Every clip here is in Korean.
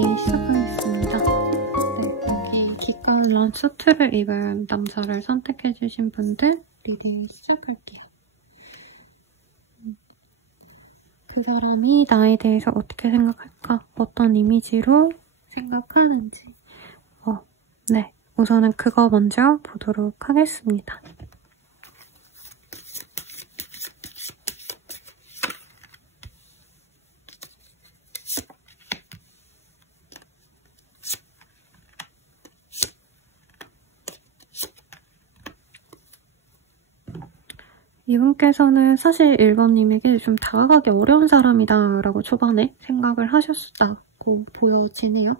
리딩 시작하겠습니다. 네, 여기 기꺼운 수트를 입은 남자를 선택해주신 분들 리딩 시작할게요. 그 사람이 나에 대해서 어떻게 생각할까? 어떤 이미지로 생각하는지. 네, 우선은 그거 먼저 보도록 하겠습니다. 이분께서는 사실 1번님에게 좀 다가가기 어려운 사람이다 라고 초반에 생각을 하셨다고 보여지네요.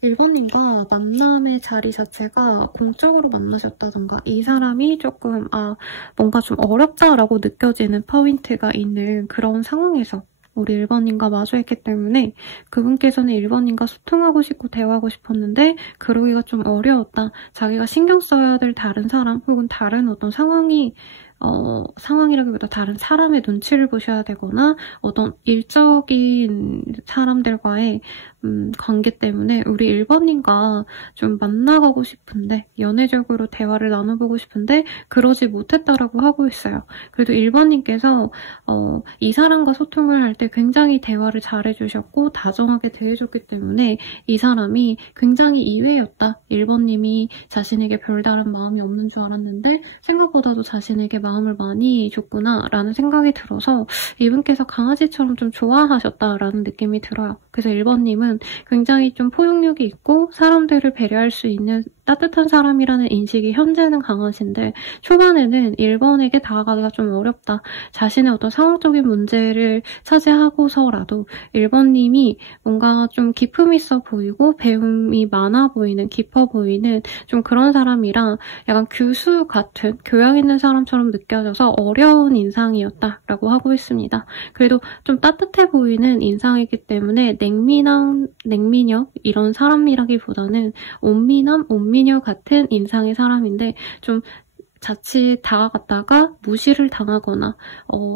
1번님과 만남의 자리 자체가 공적으로 만나셨다던가 이 사람이 조금 뭔가 좀 어렵다라고 느껴지는 포인트가 있는 그런 상황에서 우리 1번님과 마주했기 때문에 그분께서는 1번님과 소통하고 싶고 대화하고 싶었는데 그러기가 좀 어려웠다. 자기가 신경 써야 될 다른 사람 혹은 다른 어떤 상황이라기보다 다른 사람의 눈치를 보셔야 되거나 어떤 일적인 사람들과의 관계 때문에 우리 1번님과 좀 만나가고 싶은데 연애적으로 대화를 나눠보고 싶은데 그러지 못했다라고 하고 있어요. 그래도 1번님께서 이 사람과 소통을 할 때 굉장히 대화를 잘해주셨고 다정하게 대해줬기 때문에 이 사람이 굉장히 이외였다. 1번님이 자신에게 별다른 마음이 없는 줄 알았는데 생각보다도 자신에게 마음을 많이 줬구나 라는 생각이 들어서 이분께서 강아지처럼 좀 좋아하셨다라는 느낌이 들어요. 그래서 1번님은 굉장히 좀 포용력이 있고 사람들을 배려할 수 있는 따뜻한 사람이라는 인식이 현재는 강하신데 초반에는 1번에게 다가가기가 좀 어렵다. 자신의 어떤 상황적인 문제를 차지하고서라도 1번님이 뭔가 좀 기품 있어 보이고 배움이 많아 보이는 깊어 보이는 좀 그런 사람이랑 약간 교수 같은 교양 있는 사람처럼 느껴져서 어려운 인상이었다라고 하고 있습니다. 그래도 좀 따뜻해 보이는 인상이기 때문에 냉미녀 이런 사람이라기보다는 온미녀 같은 인상의 사람인데 좀 자칫 다가갔다가 무시를 당하거나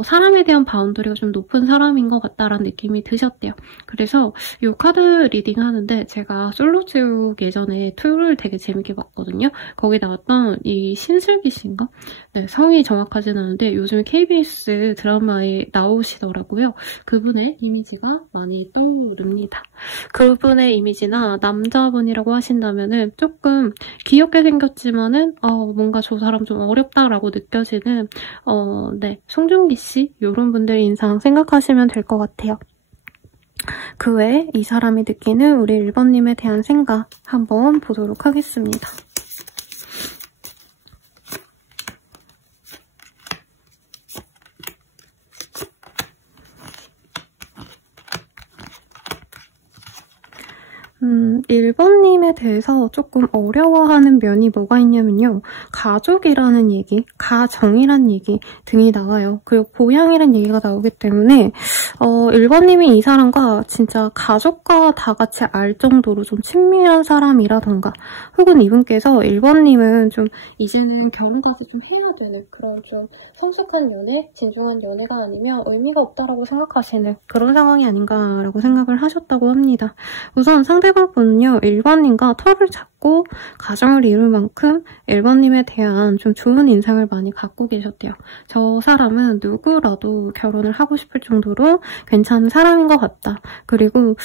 사람에 대한 바운더리가 좀 높은 사람인 것 같다라는 느낌이 드셨대요. 그래서 이 카드 리딩 하는데 제가 솔로지옥 예전에 툴을 되게 재밌게 봤거든요. 거기 나왔던 이 신슬기 씨인가? 네, 성이 정확하진 않은데 요즘 KBS 드라마에 나오시더라고요. 그분의 이미지가 많이 떠오릅니다. 그분의 이미지나 남자분이라고 하신다면은 조금 귀엽게 생겼지만은 뭔가 저 사람 좀 어렵다라고 느껴지는 네, 송중기 씨 이런 분들 인상 생각하시면 될 것 같아요. 그 외에 이 사람이 느끼는 우리 1번님에 대한 생각 한번 보도록 하겠습니다. 음, 1번님에 대해서 조금 어려워하는 면이 뭐가 있냐면요. 가족이라는 얘기, 가정이란 얘기 등이 나와요. 그리고 고향이란 얘기가 나오기 때문에 1번님이 이 사람과 진짜 가족과 다 같이 알 정도로 좀 친밀한 사람이라던가 혹은 이분께서 1번님은 좀 이제는 결혼까지 좀 해야 되는 그런 좀 성숙한 연애, 진중한 연애가 아니면 의미가 없다라고 생각하시는 그런 상황이 아닌가라고 생각을 하셨다고 합니다. 우선 상대방분은요, 1번님과 털을 잡고 가정을 이룰 만큼 1번님에 대한 좀 좋은 인상을 많이 갖고 계셨대요. 저 사람은 누구라도 결혼을 하고 싶을 정도로 괜찮은 사람인 것 같다. 그리고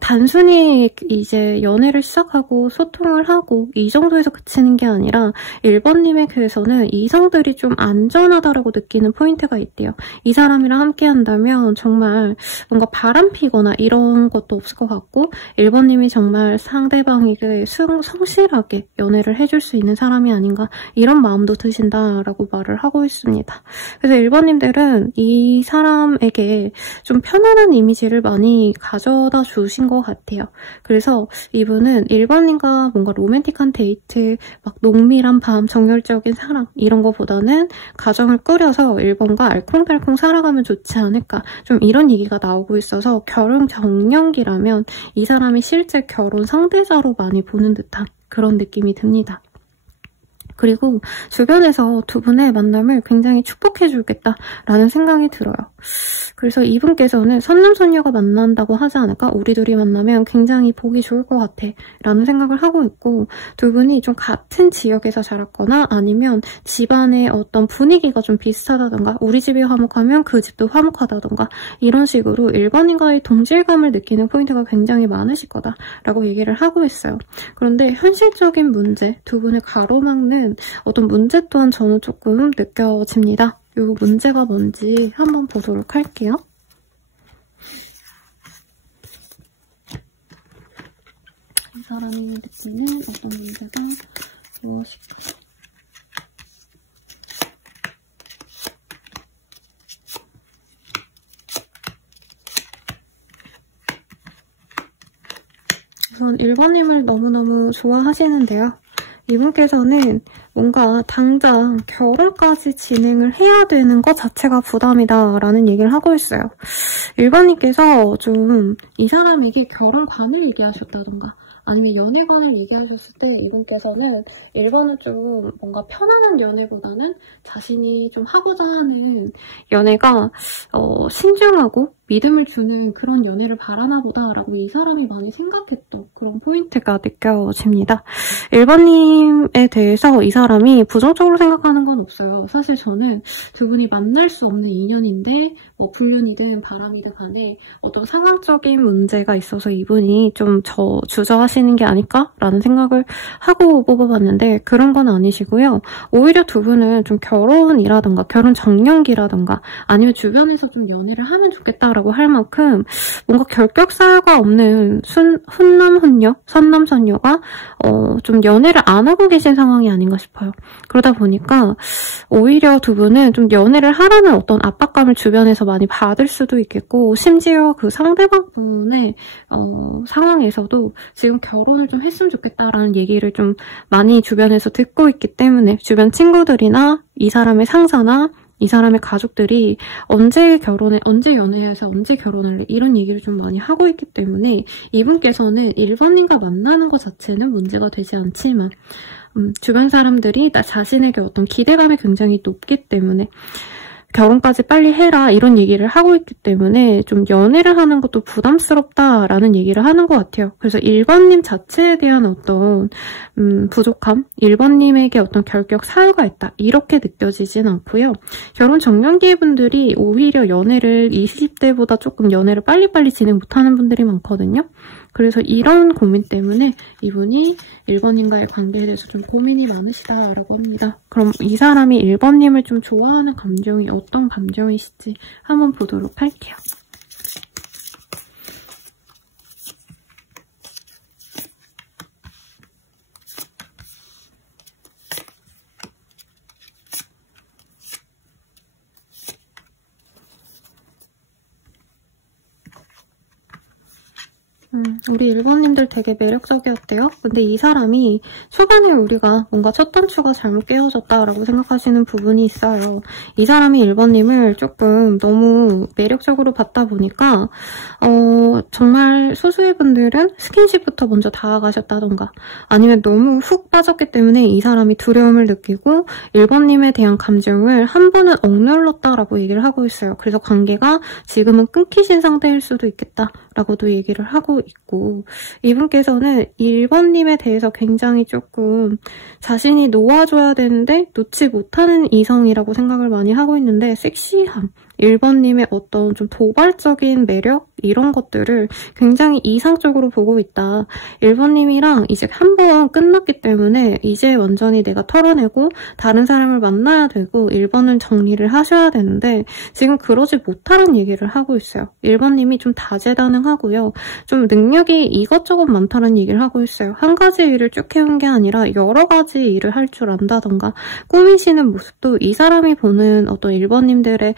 단순히 이제 연애를 시작하고 소통을 하고 이 정도에서 그치는 게 아니라 1번님에 대해서는 이성들이 좀 안전하다라고 느끼는 포인트가 있대요. 이 사람이랑 함께 한다면 정말 뭔가 바람피거나 이런 것도 없을 것 같고 1번님이 정말 상대방에게 성실하게 연애를 해줄 수 있는 사람이 아닌가 이런 마음도 드신다라고 말을 하고 있습니다. 그래서 1번님들은 이 사람에게 좀 편안한 이미지를 많이 가져다 주신 것 같아요. 그래서 이분은 1번님과 뭔가 로맨틱한 데이트, 막 농밀한 밤, 정열적인 사랑 이런 거보다는 가정을 꾸려서 1번과 알콩달콩 살아가면 좋지 않을까 좀 이런 얘기가 나오고 있어서 결혼 정년기라면 이 사람이 실제 결혼 상대자로 많이 보는 듯한 그런 느낌이 듭니다. 그리고 주변에서 두 분의 만남을 굉장히 축복해주겠다라는 생각이 들어요. 그래서 이분께서는 선남선녀가 만난다고 하지 않을까? 우리 둘이 만나면 굉장히 보기 좋을 것 같아 라는 생각을 하고 있고, 두 분이 좀 같은 지역에서 자랐거나 아니면 집안의 어떤 분위기가 좀 비슷하다던가, 우리 집이 화목하면 그 집도 화목하다던가, 이런 식으로 1번님과의 동질감을 느끼는 포인트가 굉장히 많으실 거다라고 얘기를 하고 있어요. 그런데 현실적인 문제, 두 분을 가로막는 어떤 문제 또한 저는 조금 느껴집니다. 이 문제가 뭔지 한번 보도록 할게요. 이 사람이 느끼는 어떤 문제가 무엇일까요? 우선 1번님을 너무너무 좋아하시는데요. 이분께서는 뭔가 당장 결혼까지 진행을 해야 되는 것 자체가 부담이다 라는 얘기를 하고 있어요. 1번님께서 좀 이 사람에게 결혼관을 얘기하셨다던가 아니면 연애관을 얘기하셨을 때 이분께서는 1번은 좀 뭔가 편안한 연애보다는 자신이 좀 하고자 하는 연애가 신중하고 믿음을 주는 그런 연애를 바라나 보다라고 이 사람이 많이 생각했던 그런 포인트가 느껴집니다. 1번님에 대해서 이 사람이 부정적으로 생각하는 건 없어요. 사실 저는 두 분이 만날 수 없는 인연인데 뭐 불륜이든 바람이든 간에 어떤 상황적인 문제가 있어서 이분이 좀 주저하시는 게 아닐까라는 생각을 하고 뽑아봤는데 그런 건 아니시고요. 오히려 두 분은 좀 결혼이라던가 결혼 정년기라던가 아니면 주변에서 좀 연애를 하면 좋겠다라고 할 만큼 뭔가 결격사유가 없는 훈남훈녀, 선남선녀가 좀 연애를 안 하고 계신 상황이 아닌가 싶어요. 그러다 보니까 오히려 두 분은 좀 연애를 하라는 어떤 압박감을 주변에서 많이 받을 수도 있겠고 심지어 그 상대방 분의 상황에서도 지금 결혼을 좀 했으면 좋겠다라는 얘기를 좀 많이 주변에서 듣고 있기 때문에 주변 친구들이나 이 사람의 상사나 이 사람의 가족들이 언제 연애해서 언제 결혼할래 이런 얘기를 좀 많이 하고 있기 때문에 이분께서는 1번님과 만나는 것 자체는 문제가 되지 않지만 주변 사람들이 자신에게 어떤 기대감이 굉장히 높기 때문에 결혼까지 빨리 해라 이런 얘기를 하고 있기 때문에 좀 연애를 하는 것도 부담스럽다라는 얘기를 하는 것 같아요. 그래서 1번님 자체에 대한 어떤 부족함, 1번님에게 어떤 결격 사유가 있다 이렇게 느껴지진 않고요. 결혼 정년기 분들이 오히려 연애를 20대보다 조금 연애를 빨리빨리 진행 못하는 분들이 많거든요. 그래서 이런 고민 때문에 이분이 1번님과의 관계에 대해서 좀 고민이 많으시다라고 합니다. 그럼 이 사람이 1번님을 좀 좋아하는 감정이 어떤 감정이실지 한번 보도록 할게요. 우리 1번님들 되게 매력적이었대요. 근데 이 사람이 초반에 우리가 뭔가 첫 단추가 잘못 깨어졌다라고 생각하시는 부분이 있어요. 이 사람이 1번님을 조금 너무 매력적으로 봤다 보니까 정말 소수의 분들은 스킨십부터 먼저 다가가셨다던가 아니면 너무 훅 빠졌기 때문에 이 사람이 두려움을 느끼고 1번님에 대한 감정을 한 번은 억눌렀다라고 얘기를 하고 있어요. 그래서 관계가 지금은 끊기신 상태일 수도 있겠다라고도 얘기를 하고 있고 이분께서는 1번님에 대해서 굉장히 조금 자신이 놓아줘야 되는데 놓지 못하는 이성이라고 생각을 많이 하고 있는데 섹시함, 1번님의 어떤 좀 도발적인 매력 이런 것들을 굉장히 이상적으로 보고 있다. 1번님이랑 이제 한 번 끝났기 때문에 이제 완전히 내가 털어내고 다른 사람을 만나야 되고 1번을 정리를 하셔야 되는데 지금 그러지 못하는 얘기를 하고 있어요. 1번님이 좀 다재다능하고요. 좀 능력이 이것저것 많다는 얘기를 하고 있어요. 한 가지 일을 쭉 해온 게 아니라 여러 가지 일을 할 줄 안다던가 꾸미시는 모습도 이 사람이 보는 어떤 1번님들의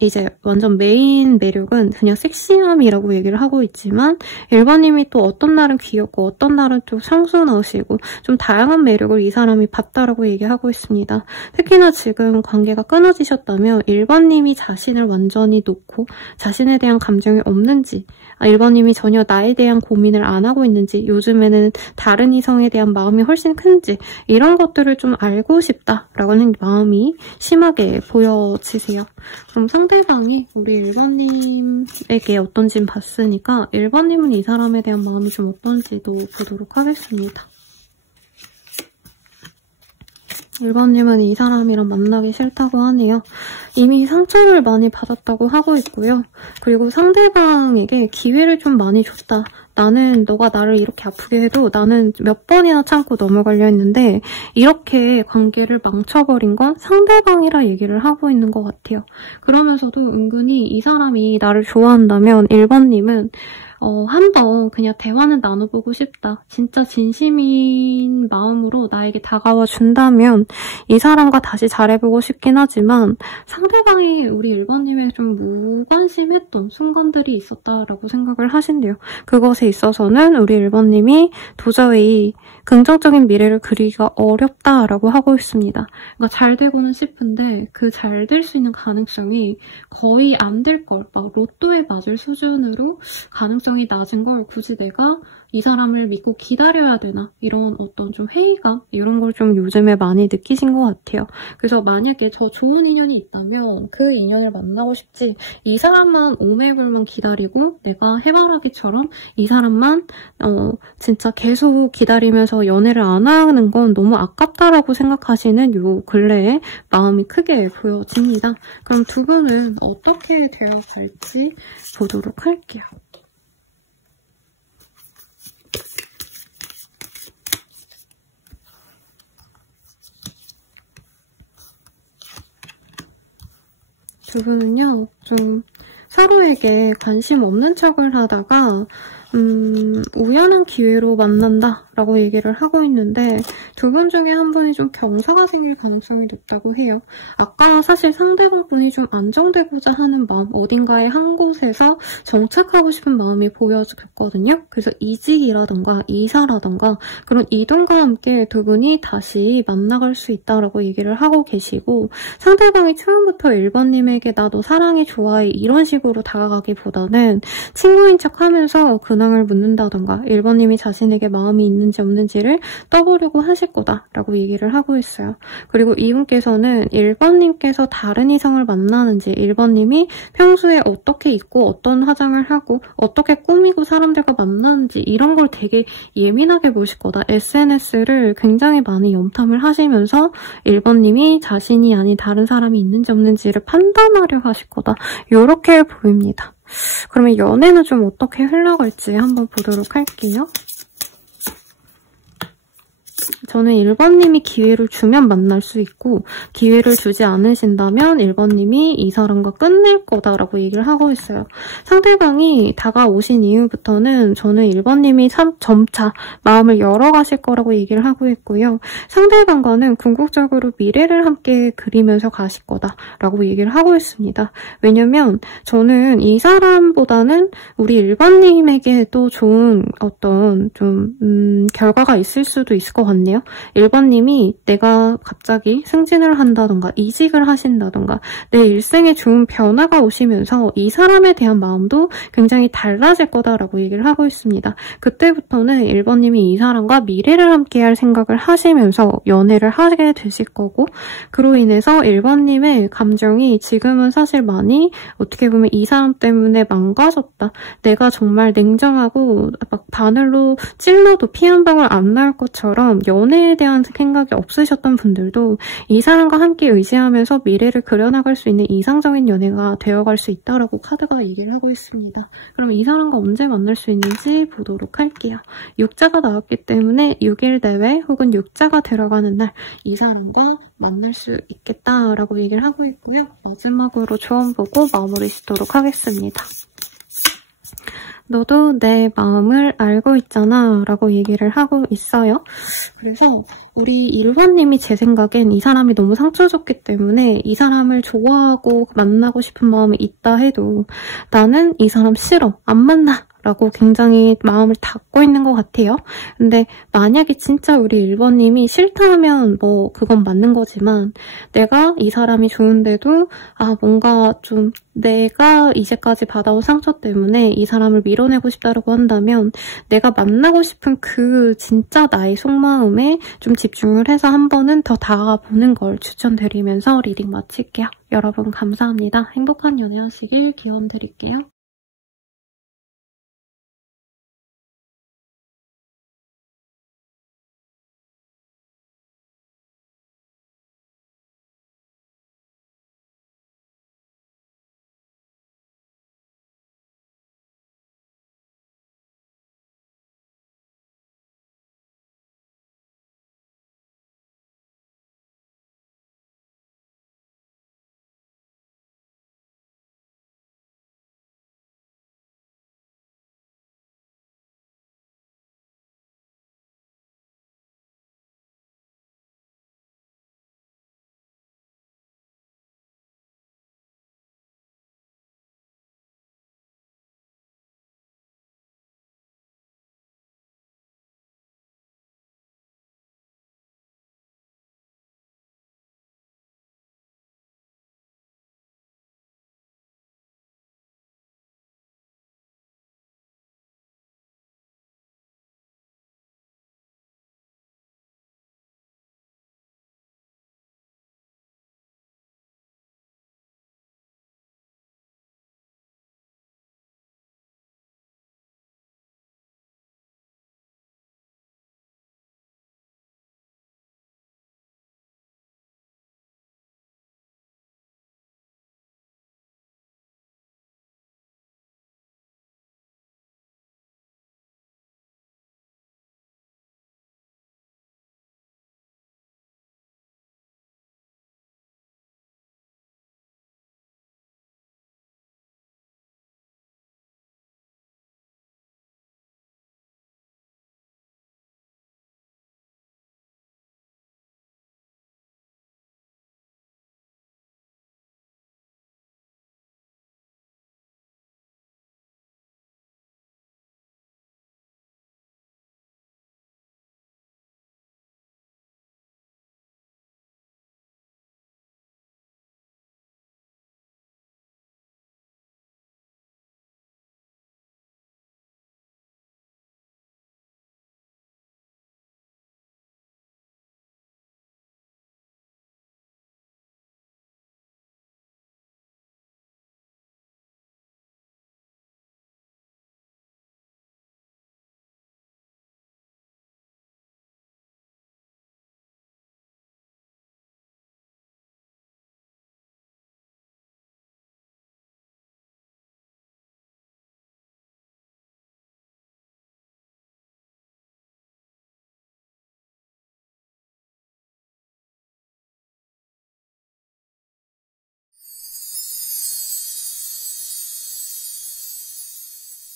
이제 완전 메인 매력은 그냥 섹시함이라고 얘기를 하고 있지만 1번님이 또 어떤 날은 귀엽고 어떤 날은 좀 상수나우시고 좀 다양한 매력을 이 사람이 봤다라고 얘기하고 있습니다. 특히나 지금 관계가 끊어지셨다면 1번님이 자신을 완전히 놓고 자신에 대한 감정이 없는지 1번님이 전혀 나에 대한 고민을 안 하고 있는지 요즘에는 다른 이성에 대한 마음이 훨씬 큰지 이런 것들을 좀 알고 싶다라고 하는 마음이 심하게 보여지세요. 그럼 상대방이 우리 1번님에게 어떤지 봤으니까 1번님은 이 사람에 대한 마음이 좀 어떤지도 보도록 하겠습니다. 1번님은 이 사람이랑 만나기 싫다고 하네요. 이미 상처를 많이 받았다고 하고 있고요. 그리고 상대방에게 기회를 좀 많이 줬다. 나는 너가 나를 이렇게 아프게 해도 나는 몇 번이나 참고 넘어가려 했는데 이렇게 관계를 망쳐버린 건 상대방이라 얘기를 하고 있는 것 같아요. 그러면서도 은근히 이 사람이 나를 좋아한다면 1번님은 한번 그냥 대화는 나눠보고 싶다. 진짜 진심인 마음으로 나에게 다가와 준다면 이 사람과 다시 잘해보고 싶긴 하지만 상대방이 우리 1번님에 좀 무관심했던 순간들이 있었다라고 생각을 하신대요. 그것에 있어서는 우리 1번님이 도저히 긍정적인 미래를 그리기가 어렵다라고 하고 있습니다. 그러니까 잘 되고는 싶은데 그 잘 될 수 있는 가능성이 거의 안 될 걸, 막 로또에 맞을 수준으로 가능성이 낮은 걸 굳이 내가 이 사람을 믿고 기다려야 되나 이런 어떤 좀 회의감 이런 걸 좀 요즘에 많이 느끼신 것 같아요. 그래서 만약에 저 좋은 인연이 있다면 그 인연을 만나고 싶지 이 사람만 오매불만 기다리고 내가 해바라기처럼 이 사람만 진짜 계속 기다리면서 연애를 안 하는 건 너무 아깝다라고 생각하시는 요 근래에 마음이 크게 보여집니다. 그럼 두 분은 어떻게 되어 갈지 보도록 할게요. 두 분은요, 좀 서로에게 관심 없는 척을 하다가 우연한 기회로 만난다라고 얘기를 하고 있는데 두 분 중에 한 분이 좀 경사가 생길 가능성이 높다고 해요. 아까 사실 상대방분이 좀 안정되고자 하는 마음, 어딘가에 한 곳에서 정착하고 싶은 마음이 보여졌거든요. 그래서 이직이라던가 이사라던가 그런 이동과 함께 두 분이 다시 만나갈 수 있다라고 얘기를 하고 계시고 상대방이 처음부터 1번님에게 나 너 사랑해 좋아해 이런 식으로 다가가기보다는 친구인 척하면서 근황을 묻는다던가 1번님이 자신에게 마음이 있는지 없는지를 떠보려고 하실 거다라고 얘기를 하고 있어요. 그리고 이분께서는 1번님께서 다른 이성을 만나는지 1번님이 평소에 어떻게 입고 어떤 화장을 하고 어떻게 꾸미고 사람들과 만나는지 이런 걸 되게 예민하게 보실 거다. SNS를 굉장히 많이 염탐을 하시면서 1번님이 자신이 아닌 다른 사람이 있는지 없는지를 판단하려 하실 거다. 이렇게 보입니다. 그러면 연애는 좀 어떻게 흘러갈지 한번 보도록 할게요. 저는 1번님이 기회를 주면 만날 수 있고 기회를 주지 않으신다면 1번님이 이 사람과 끝낼 거다라고 얘기를 하고 있어요. 상대방이 다가오신 이후부터는 저는 1번님이 점차 마음을 열어가실 거라고 얘기를 하고 있고요. 상대방과는 궁극적으로 미래를 함께 그리면서 가실 거다라고 얘기를 하고 있습니다. 왜냐면 저는 이 사람보다는 우리 1번님에게 또 좋은 어떤 좀 결과가 있을 수도 있을 것 같네요. 1번님이 내가 갑자기 승진을 한다던가 이직을 하신다던가 내 일생에 좋은 변화가 오시면서 이 사람에 대한 마음도 굉장히 달라질 거다라고 얘기를 하고 있습니다. 그때부터는 1번님이 이 사람과 미래를 함께 할 생각을 하시면서 연애를 하게 되실 거고 그로 인해서 1번님의 감정이 지금은 사실 많이 어떻게 보면 이 사람 때문에 망가졌다. 내가 정말 냉정하고 막 바늘로 찔러도 피 한 방울 안 나올 것처럼 연애에 대한 생각이 없으셨던 분들도 이 사람과 함께 의지하면서 미래를 그려나갈 수 있는 이상적인 연애가 되어갈 수 있다라고 카드가 얘기를 하고 있습니다. 그럼 이 사람과 언제 만날 수 있는지 보도록 할게요. 6자가 나왔기 때문에 6일 내외 혹은 6자가 들어가는 날 이 사람과 만날 수 있겠다라고 얘기를 하고 있고요. 마지막으로 조언 보고 마무리 짓도록 하겠습니다. 너도 내 마음을 알고 있잖아 라고 얘기를 하고 있어요. 그래서 우리 1번님이 제 생각엔 이 사람이 너무 상처 줬기 때문에 이 사람을 좋아하고 만나고 싶은 마음이 있다 해도 나는 이 사람 싫어, 안 만나 라고 굉장히 마음을 닫고 있는 것 같아요. 근데 만약에 진짜 우리 1번님이 싫다면 뭐 그건 맞는 거지만 내가 이 사람이 좋은데도 뭔가 좀 내가 이제까지 받아온 상처 때문에 이 사람을 밀어내고 싶다라고 한다면 내가 만나고 싶은 그 진짜 나의 속마음에 좀 집중을 해서 한 번은 더 다가보는 걸 추천드리면서 리딩 마칠게요. 여러분 감사합니다. 행복한 연애하시길 기원 드릴게요.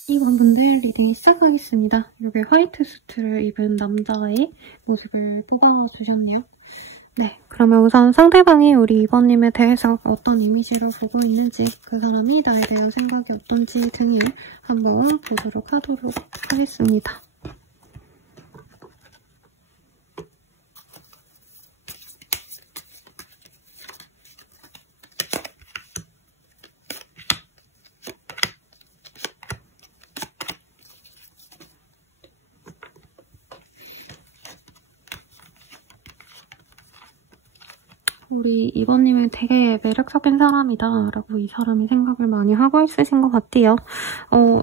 이번분들 리딩 시작하겠습니다. 이렇게 화이트 수트를 입은 남자의 모습을 뽑아주셨네요. 네, 그러면 우선 상대방이 우리 2번님에 대해서 어떤 이미지로 보고 있는지, 그 사람이 나에 대한 생각이 어떤지 등을 한번 보도록 하도록 하겠습니다. 우리 2번님은 되게 매력적인 사람이다 라고 이 사람이 생각을 많이 하고 있으신 것 같아요.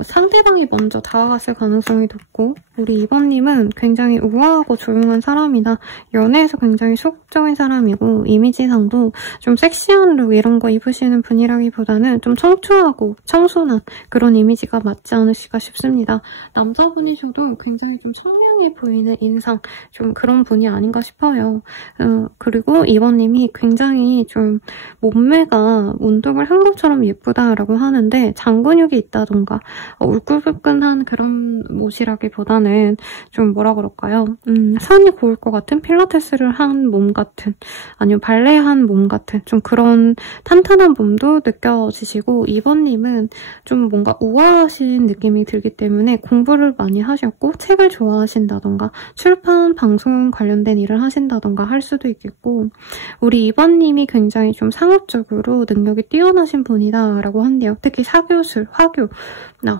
상대방이 먼저 다가갔을 가능성이 높고, 우리 2번님은 굉장히 우아하고 조용한 사람이다. 연애에서 굉장히 소극적인 사람이고, 이미지상도 좀 섹시한 룩 이런 거 입으시는 분이라기보다는 좀 청초하고 청순한 그런 이미지가 맞지 않으실까 싶습니다. 남자분이셔도 굉장히 좀 청량해 보이는 인상, 좀 그런 분이 아닌가 싶어요. 그리고 2번님이 굉장히 굉장히 좀 몸매가 운동을 한 것처럼 예쁘다라고 하는데 장근육이 있다던가 울긋불긋한 그런 못이라기보다는 좀 뭐라 그럴까요? 산이 고울 것 같은 필라테스를 한 몸 같은 아니면 발레한 몸 같은 좀 그런 탄탄한 몸도 느껴지시고 2번님은 좀 뭔가 우아하신 느낌이 들기 때문에 공부를 많이 하셨고 책을 좋아하신다던가 출판, 방송 관련된 일을 하신다던가 할 수도 있겠고 우리 2번님이 굉장히 좀 상업적으로 능력이 뛰어나신 분이다라고 한대요. 특히 사교술, 화교,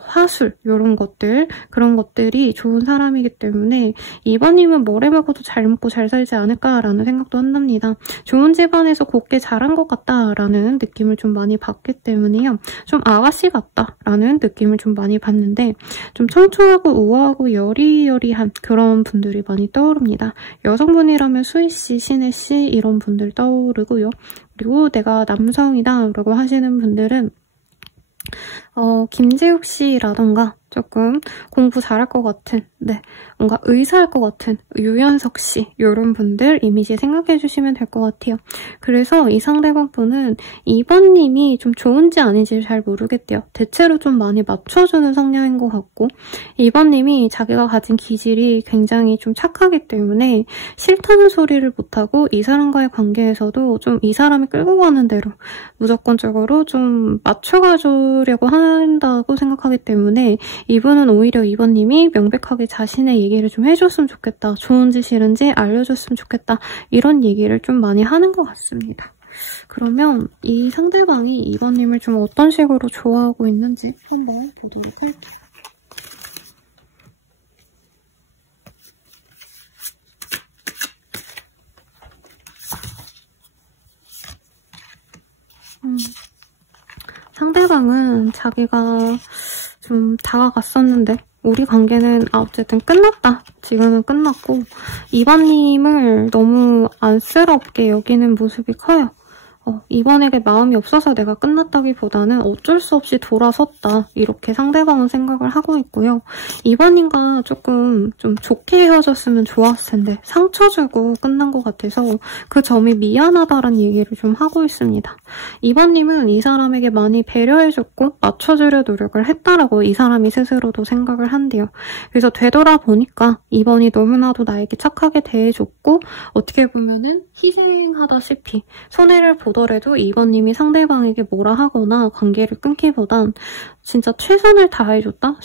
화술 이런 것들 그런 것들이 좋은 사람이기 때문에 2번님은 뭘 해먹어도 잘 먹고 잘 살지 않을까라는 생각도 한답니다. 좋은 집안에서 곱게 자란 것 같다라는 느낌을 좀 많이 받기 때문에요. 좀 아가씨 같다라는 느낌을 좀 많이 받는데 좀 청초하고 우아하고 여리여리한 그런 분들이 많이 떠오릅니다. 여성분이라면 수희씨, 신혜씨 이런 분들 떠오르고요. 그리고 내가 남성이다 라고 하시는 분들은 김재욱 씨라던가 조금 공부 잘할 것 같은 뭔가 의사할 것 같은 유연석 씨 이런 분들 이미지 생각해 주시면 될 것 같아요. 그래서 이 상대방 분은 2번님이 좀 좋은지 아닌지 잘 모르겠대요. 대체로 좀 많이 맞춰주는 성향인 것 같고 2번님이 자기가 가진 기질이 굉장히 좀 착하기 때문에 싫다는 소리를 못하고 이 사람과의 관계에서도 좀 이 사람이 끌고 가는 대로 무조건적으로 좀 맞춰가주려고 한다고 생각하기 때문에 이분은 오히려 2번님이 명백하게 자신의 얘기를 좀 해줬으면 좋겠다. 좋은지 싫은지 알려줬으면 좋겠다. 이런 얘기를 좀 많이 하는 것 같습니다. 그러면 이 상대방이 2번님을 좀 어떤 식으로 좋아하고 있는지 한번 보도록 할게요. 상대방은 자기가 좀 다가갔었는데 우리 관계는 어쨌든 끝났다. 지금은 끝났고 2번님을 너무 안쓰럽게 여기는 모습이 커요. 2번에게 마음이 없어서 내가 끝났다기보다는 어쩔 수 없이 돌아섰다. 이렇게 상대방은 생각을 하고 있고요. 2번님과 조금 좀 좋게 헤어졌으면 좋았을 텐데 상처 주고 끝난 것 같아서 그 점이 미안하다라는 얘기를 좀 하고 있습니다. 2번님은 이 사람에게 많이 배려해줬고 맞춰주려 노력을 했다라고 이 사람이 스스로도 생각을 한대요. 그래서 되돌아보니까 2번이 너무나도 나에게 착하게 대해줬고 어떻게 보면은 희생하다시피 손해를 보더라도 2번님이 상대방에게 뭐라 하거나 관계를 끊기보단 진짜 최선을 다해줬다?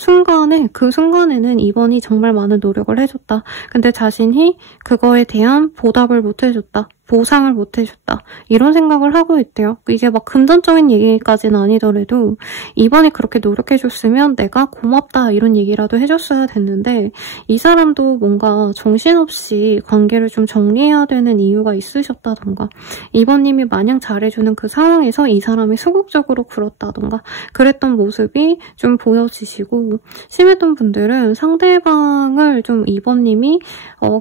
그 순간에는 2번이 정말 많은 노력을 해줬다. 근데 자신이 그거에 대한 보답을 못 해줬다. 보상을 못 해줬다. 이런 생각을 하고 있대요. 이게 막 금전적인 얘기까지는 아니더라도 2번이 그렇게 노력해줬으면 내가 고맙다 이런 얘기라도 해줬어야 됐는데 이 사람도 뭔가 정신없이 관계를 좀 정리해야 되는 이유가 있으셨다던가 2번님이 마냥 잘해주는 그 상황에서 이 사람이 소극적으로 굴었다던가 그랬던 모습이 좀 보여지시고 심했던 분들은 상대방을 좀 2번님이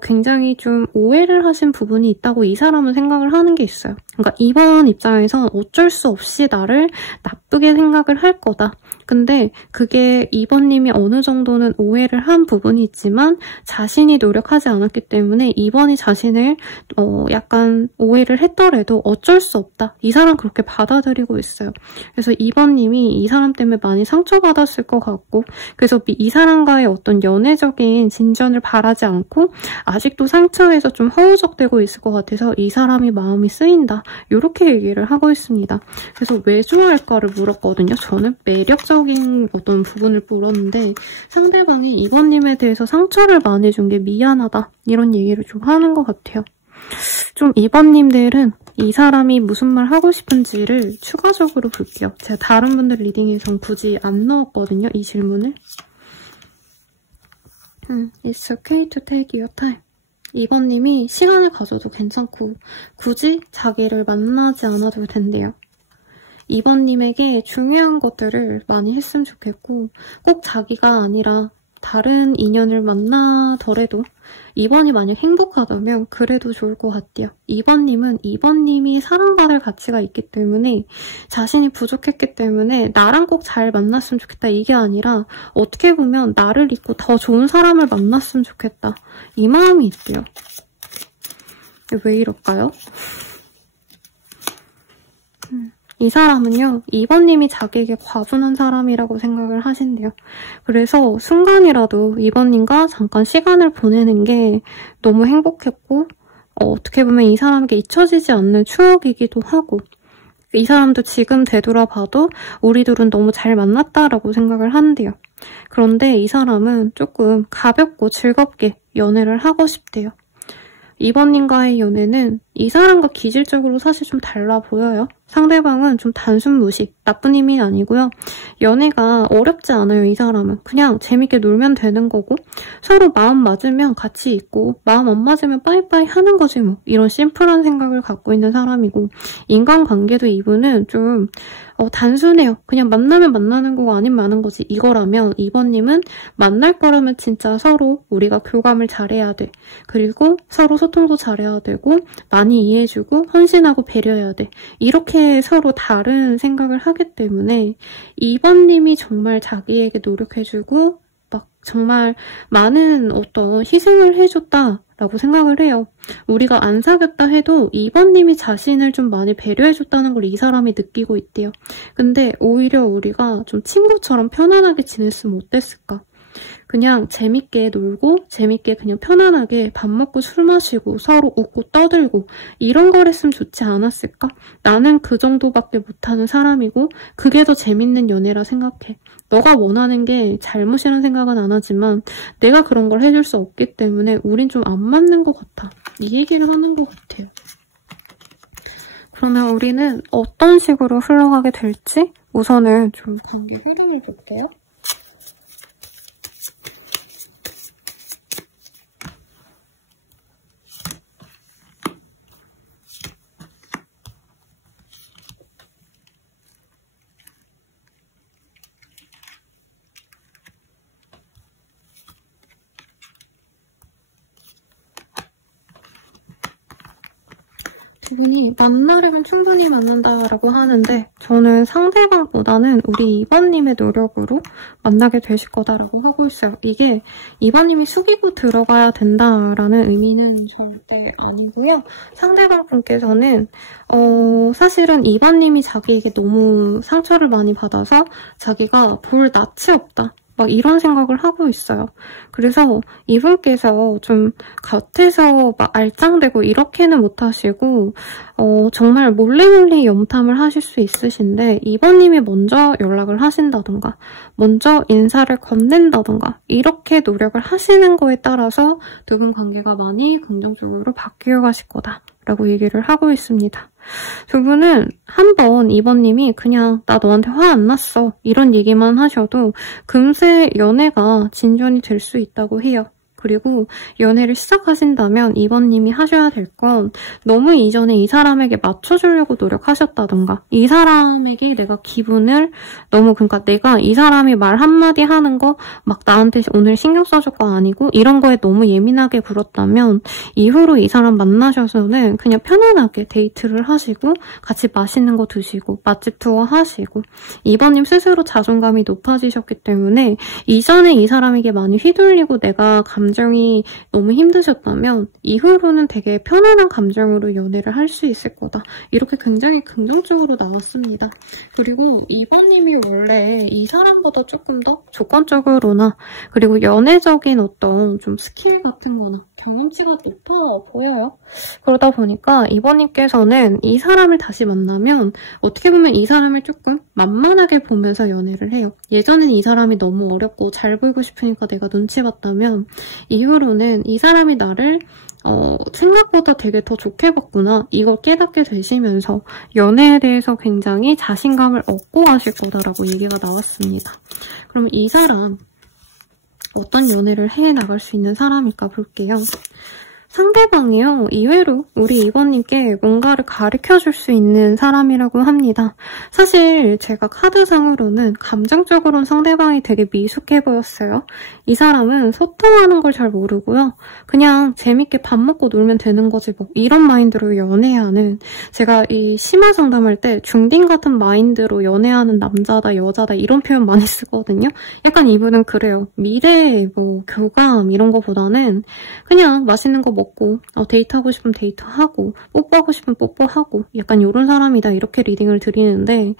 굉장히 좀 오해를 하신 부분이 있다고 이 사람은 생각을 하는 게 있어요. 그러니까 2번 입장에선 어쩔 수 없이 나를 나쁘게 생각을 할 거다. 근데 그게 2번님이 어느 정도는 오해를 한 부분이 있지만 자신이 노력하지 않았기 때문에 2번이 자신을 약간 오해를 했더라도 어쩔 수 없다. 이 사람 그렇게 받아들이고 있어요. 그래서 2번님이 이 사람 때문에 많이 상처받았을 것 같고 그래서 이 사람과의 어떤 연애적인 진전을 바라지 않고 아직도 상처에서 좀 허우적대고 있을 것 같아서 이 사람이 마음이 쓰인다. 이렇게 얘기를 하고 있습니다. 그래서 왜 좋아할까를 물었거든요. 저는 매력적인 어떤 부분을 물었는데 상대방이 2번님에 대해서 상처를 많이 준 게 미안하다. 이런 얘기를 좀 하는 것 같아요. 좀 2번님들은 이 사람이 무슨 말 하고 싶은지를 추가적으로 볼게요. 제가 다른 분들 리딩에선 굳이 안 넣었거든요. 이 질문을. It's okay to take your time. 2번님이 시간을 가져도 괜찮고 굳이 자기를 만나지 않아도 된대요. 2번님에게 중요한 것들을 많이 했으면 좋겠고 꼭 자기가 아니라 다른 인연을 만나더라도 2번이 만약 행복하다면 그래도 좋을 것 같아요. 2번님은 2번님이 사랑받을 가치가 있기 때문에 자신이 부족했기 때문에 나랑 꼭 잘 만났으면 좋겠다 이게 아니라 어떻게 보면 나를 잊고 더 좋은 사람을 만났으면 좋겠다 이 마음이 있대요. 왜 이럴까요? 이 사람은요, 2번님이 자기에게 과분한 사람이라고 생각을 하신대요. 그래서 순간이라도 2번님과 잠깐 시간을 보내는 게 너무 행복했고, 어떻게 보면 이 사람에게 잊혀지지 않는 추억이기도 하고, 이 사람도 지금 되돌아봐도 우리 둘은 너무 잘 만났다라고 생각을 한대요. 그런데 이 사람은 조금 가볍고 즐겁게 연애를 하고 싶대요. 2번님과의 연애는 이 사람과 기질적으로 사실 좀 달라 보여요. 상대방은 좀 단순 무식, 나쁜 의미 아니고요. 연애가 어렵지 않아요, 이 사람은. 그냥 재밌게 놀면 되는 거고, 서로 마음 맞으면 같이 있고, 마음 안 맞으면 빠이빠이 하는 거지 뭐. 이런 심플한 생각을 갖고 있는 사람이고, 인간관계도 이분은 좀 단순해요. 그냥 만나면 만나는 거고 아니면 마는 거지. 이거라면 2번님은 만날 거라면 진짜 서로 우리가 교감을 잘해야 돼. 그리고 서로 소통도 잘해야 되고, 많이 이해해주고 헌신하고 배려해야 돼. 이렇게 서로 다른 생각을 하기 때문에 2번님이 정말 자기에게 노력해주고 막 정말 많은 어떤 희생을 해줬다라고 생각을 해요. 우리가 안 사귀었다 해도 2번님이 자신을 좀 많이 배려해줬다는 걸 이 사람이 느끼고 있대요. 근데 오히려 우리가 좀 친구처럼 편안하게 지냈으면 어땠을까? 그냥 재밌게 놀고 재밌게 그냥 편안하게 밥 먹고 술 마시고 서로 웃고 떠들고 이런 걸 했으면 좋지 않았을까? 나는 그 정도밖에 못하는 사람이고 그게 더 재밌는 연애라 생각해. 너가 원하는 게 잘못이라는 생각은 안 하지만 내가 그런 걸 해줄 수 없기 때문에 우린 좀 안 맞는 것 같아. 이 얘기를 하는 것 같아요. 그러면 우리는 어떤 식으로 흘러가게 될지 우선은 좀 관계 흐름을 볼게요. 두 분이 만나려면 충분히 만난다라고 하는데 저는 상대방보다는 우리 2번님의 노력으로 만나게 되실 거다라고 하고 있어요. 이게 2번님이 숙이고 들어가야 된다라는 의미는 절대 아니고요. 상대방 분께서는 사실은 2번님이 자기에게 너무 상처를 많이 받아서 자기가 볼 낯이 없다. 막 이런 생각을 하고 있어요. 그래서 이분께서 좀 겉에서 막 알짱대고 이렇게는 못하시고 정말 몰래 염탐을 하실 수 있으신데 2번님이 먼저 연락을 하신다던가 먼저 인사를 건넨다던가 이렇게 노력을 하시는 거에 따라서 두 분 관계가 많이 긍정적으로 바뀌어 가실 거다라고 얘기를 하고 있습니다. 두 분은 한번 2번님이 그냥 나 너한테 화 안 났어 이런 얘기만 하셔도 금세 연애가 진전이 될 수 있다고 해요. 그리고 연애를 시작하신다면 2번님이 하셔야 될 건 너무 이전에 이 사람에게 맞춰주려고 노력하셨다던가 이 사람에게 내가 기분을 너무 그러니까 내가 이 사람이 말 한마디 하는 거 막 나한테 오늘 신경 써줄 거 아니고 이런 거에 너무 예민하게 굴었다면 이후로 이 사람 만나셔서는 그냥 편안하게 데이트를 하시고 같이 맛있는 거 드시고 맛집 투어 하시고 2번님 스스로 자존감이 높아지셨기 때문에 이전에 이 사람에게 많이 휘둘리고 내가 감정이 너무 힘드셨다면 이후로는 되게 편안한 감정으로 연애를 할 수 있을 거다. 이렇게 굉장히 긍정적으로 나왔습니다. 그리고 2번님이 원래 이 사람보다 조금 더 조건적으로나 그리고 연애적인 어떤 좀 스킬 같은 거나 경험치가 높아 보여요. 그러다 보니까 2번님께서는 이 사람을 다시 만나면 어떻게 보면 이 사람을 조금 만만하게 보면서 연애를 해요. 예전엔 이 사람이 너무 어렵고 잘 보이고 싶으니까 내가 눈치 봤다면 이후로는 이 사람이 나를 생각보다 되게 더 좋게 봤구나 이걸 깨닫게 되시면서 연애에 대해서 굉장히 자신감을 얻고 하실 거다라고 얘기가 나왔습니다. 그럼 이 사람 어떤 연애를 해나갈 수 있는 사람일까 볼게요. 상대방이요. 의외로 우리 2번님께 뭔가를 가르쳐줄 수 있는 사람이라고 합니다. 사실 제가 카드상으로는 감정적으로는 상대방이 되게 미숙해 보였어요. 이 사람은 소통하는 걸 잘 모르고요. 그냥 재밌게 밥 먹고 놀면 되는 거지 뭐 이런 마인드로 연애하는 제가 이 심화 상담할 때 중딩 같은 마인드로 연애하는 남자다 여자다 이런 표현 많이 쓰거든요. 약간 이분은 그래요. 미래 뭐 교감 이런 거보다는 그냥 맛있는 거 먹고 데이트하고 싶으면 데이트하고 뽀뽀하고 싶으면 뽀뽀하고 약간 이런 사람이다 이렇게 리딩을 드리는데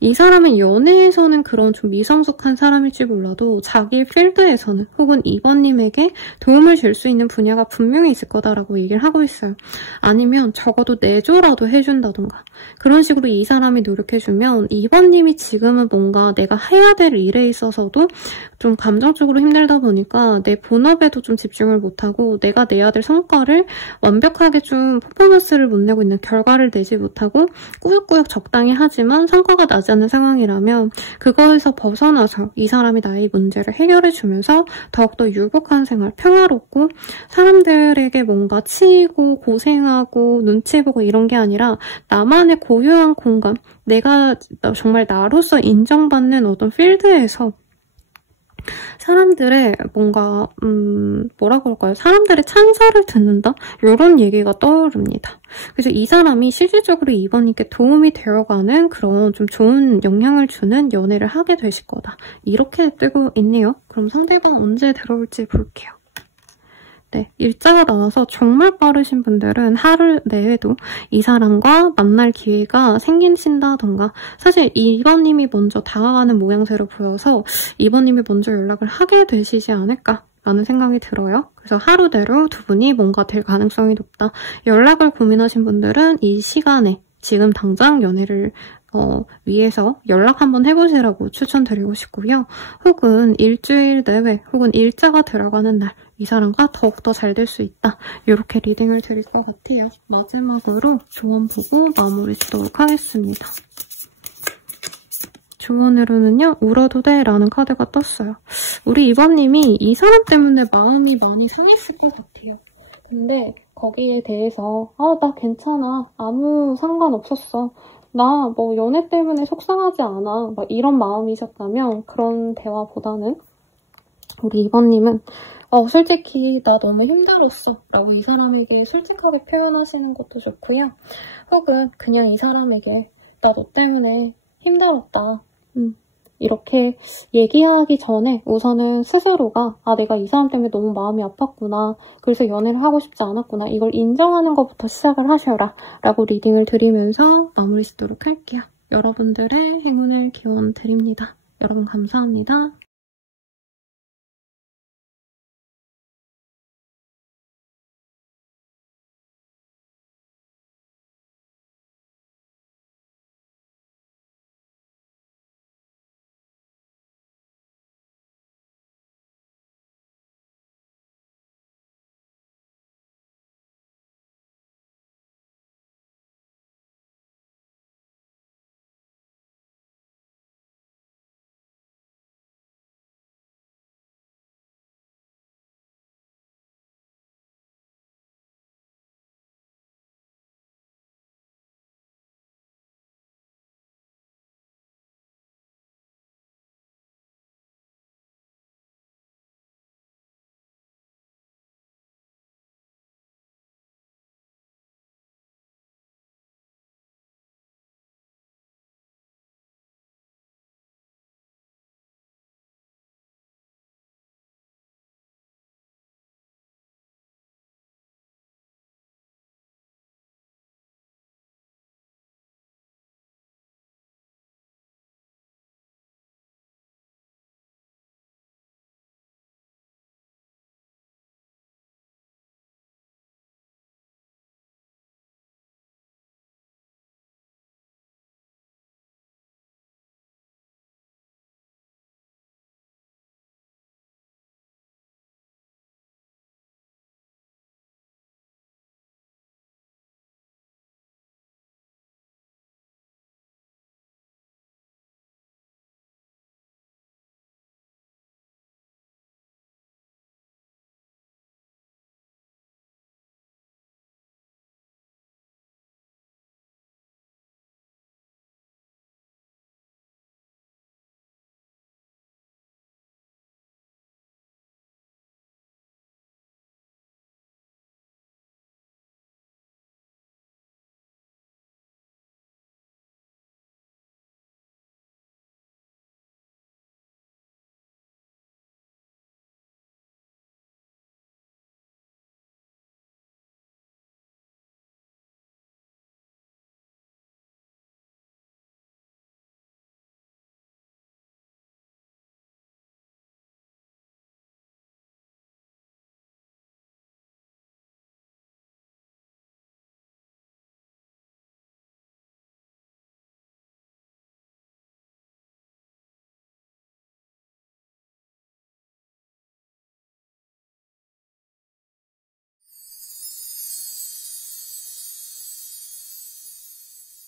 이 사람은 연애에서는 그런 좀 미성숙한 사람일지 몰라도 자기 필드에서는 혹은 이번님에게 도움을 줄 수 있는 분야가 분명히 있을 거다라고 얘기를 하고 있어요. 아니면 적어도 내조라도 해준다던가 그런 식으로 이 사람이 노력해주면 이번님이 지금은 뭔가 내가 해야 될 일에 있어서도 좀 감정적으로 힘들다 보니까 내 본업에도 좀 집중을 못하고 내가 내야 될 성과를 완벽하게 좀 퍼포먼스를 못 내고 있는 결과를 내지 못하고 꾸역꾸역 적당히 하지만 성과가 나지 않는 상황이라면 그거에서 벗어나서 이 사람이 나의 문제를 해결해주면서 더욱더 유복한 생활, 평화롭고 사람들에게 뭔가 치이고 고생하고 눈치 보고 이런 게 아니라 나만의 고유한 공간, 내가 정말 나로서 인정받는 어떤 필드에서 사람들의 뭔가 뭐라 그럴까요? 사람들의 찬사를 듣는다? 이런 얘기가 떠오릅니다. 그래서 이 사람이 실질적으로 이번님께 도움이 되어가는 그런 좀 좋은 영향을 주는 연애를 하게 되실 거다. 이렇게 뜨고 있네요. 그럼 상대방 언제 들어올지 볼게요. 네, 일자가 나와서 정말 빠르신 분들은 하루 내에도 이 사람과 만날 기회가 생기신다던가 사실 이번님이 먼저 다가가는 모양새로 보여서 이번님이 먼저 연락을 하게 되시지 않을까라는 생각이 들어요. 그래서 하루대로 두 분이 뭔가 될 가능성이 높다. 연락을 고민하신 분들은 이 시간에 지금 당장 연애를 위해서 연락 한번 해보시라고 추천드리고 싶고요. 혹은 일주일 내외 혹은 일자가 들어가는 날 이 사람과 더욱더 잘 될 수 있다. 이렇게 리딩을 드릴 것 같아요. 마지막으로 조언 보고 마무리 짓도록 하겠습니다. 조언으로는요. 울어도 돼 라는 카드가 떴어요. 우리 이번님이 이 사람 때문에 마음이 많이 상했을 것 같아요. 근데 거기에 대해서 나 괜찮아. 아무 상관없었어. 나 뭐 연애 때문에 속상하지 않아. 막 이런 마음이셨다면 그런 대화보다는 우리 이번님은 솔직히 나 너무 힘들었어 라고 이 사람에게 솔직하게 표현하시는 것도 좋고요. 혹은 그냥 이 사람에게 나 너 때문에 힘들었다. 이렇게 얘기하기 전에 우선은 스스로가 내가 이 사람 때문에 너무 마음이 아팠구나. 그래서 연애를 하고 싶지 않았구나. 이걸 인정하는 것부터 시작을 하셔라. 라고 리딩을 드리면서 마무리 짓도록 할게요. 여러분들의 행운을 기원 드립니다. 여러분 감사합니다.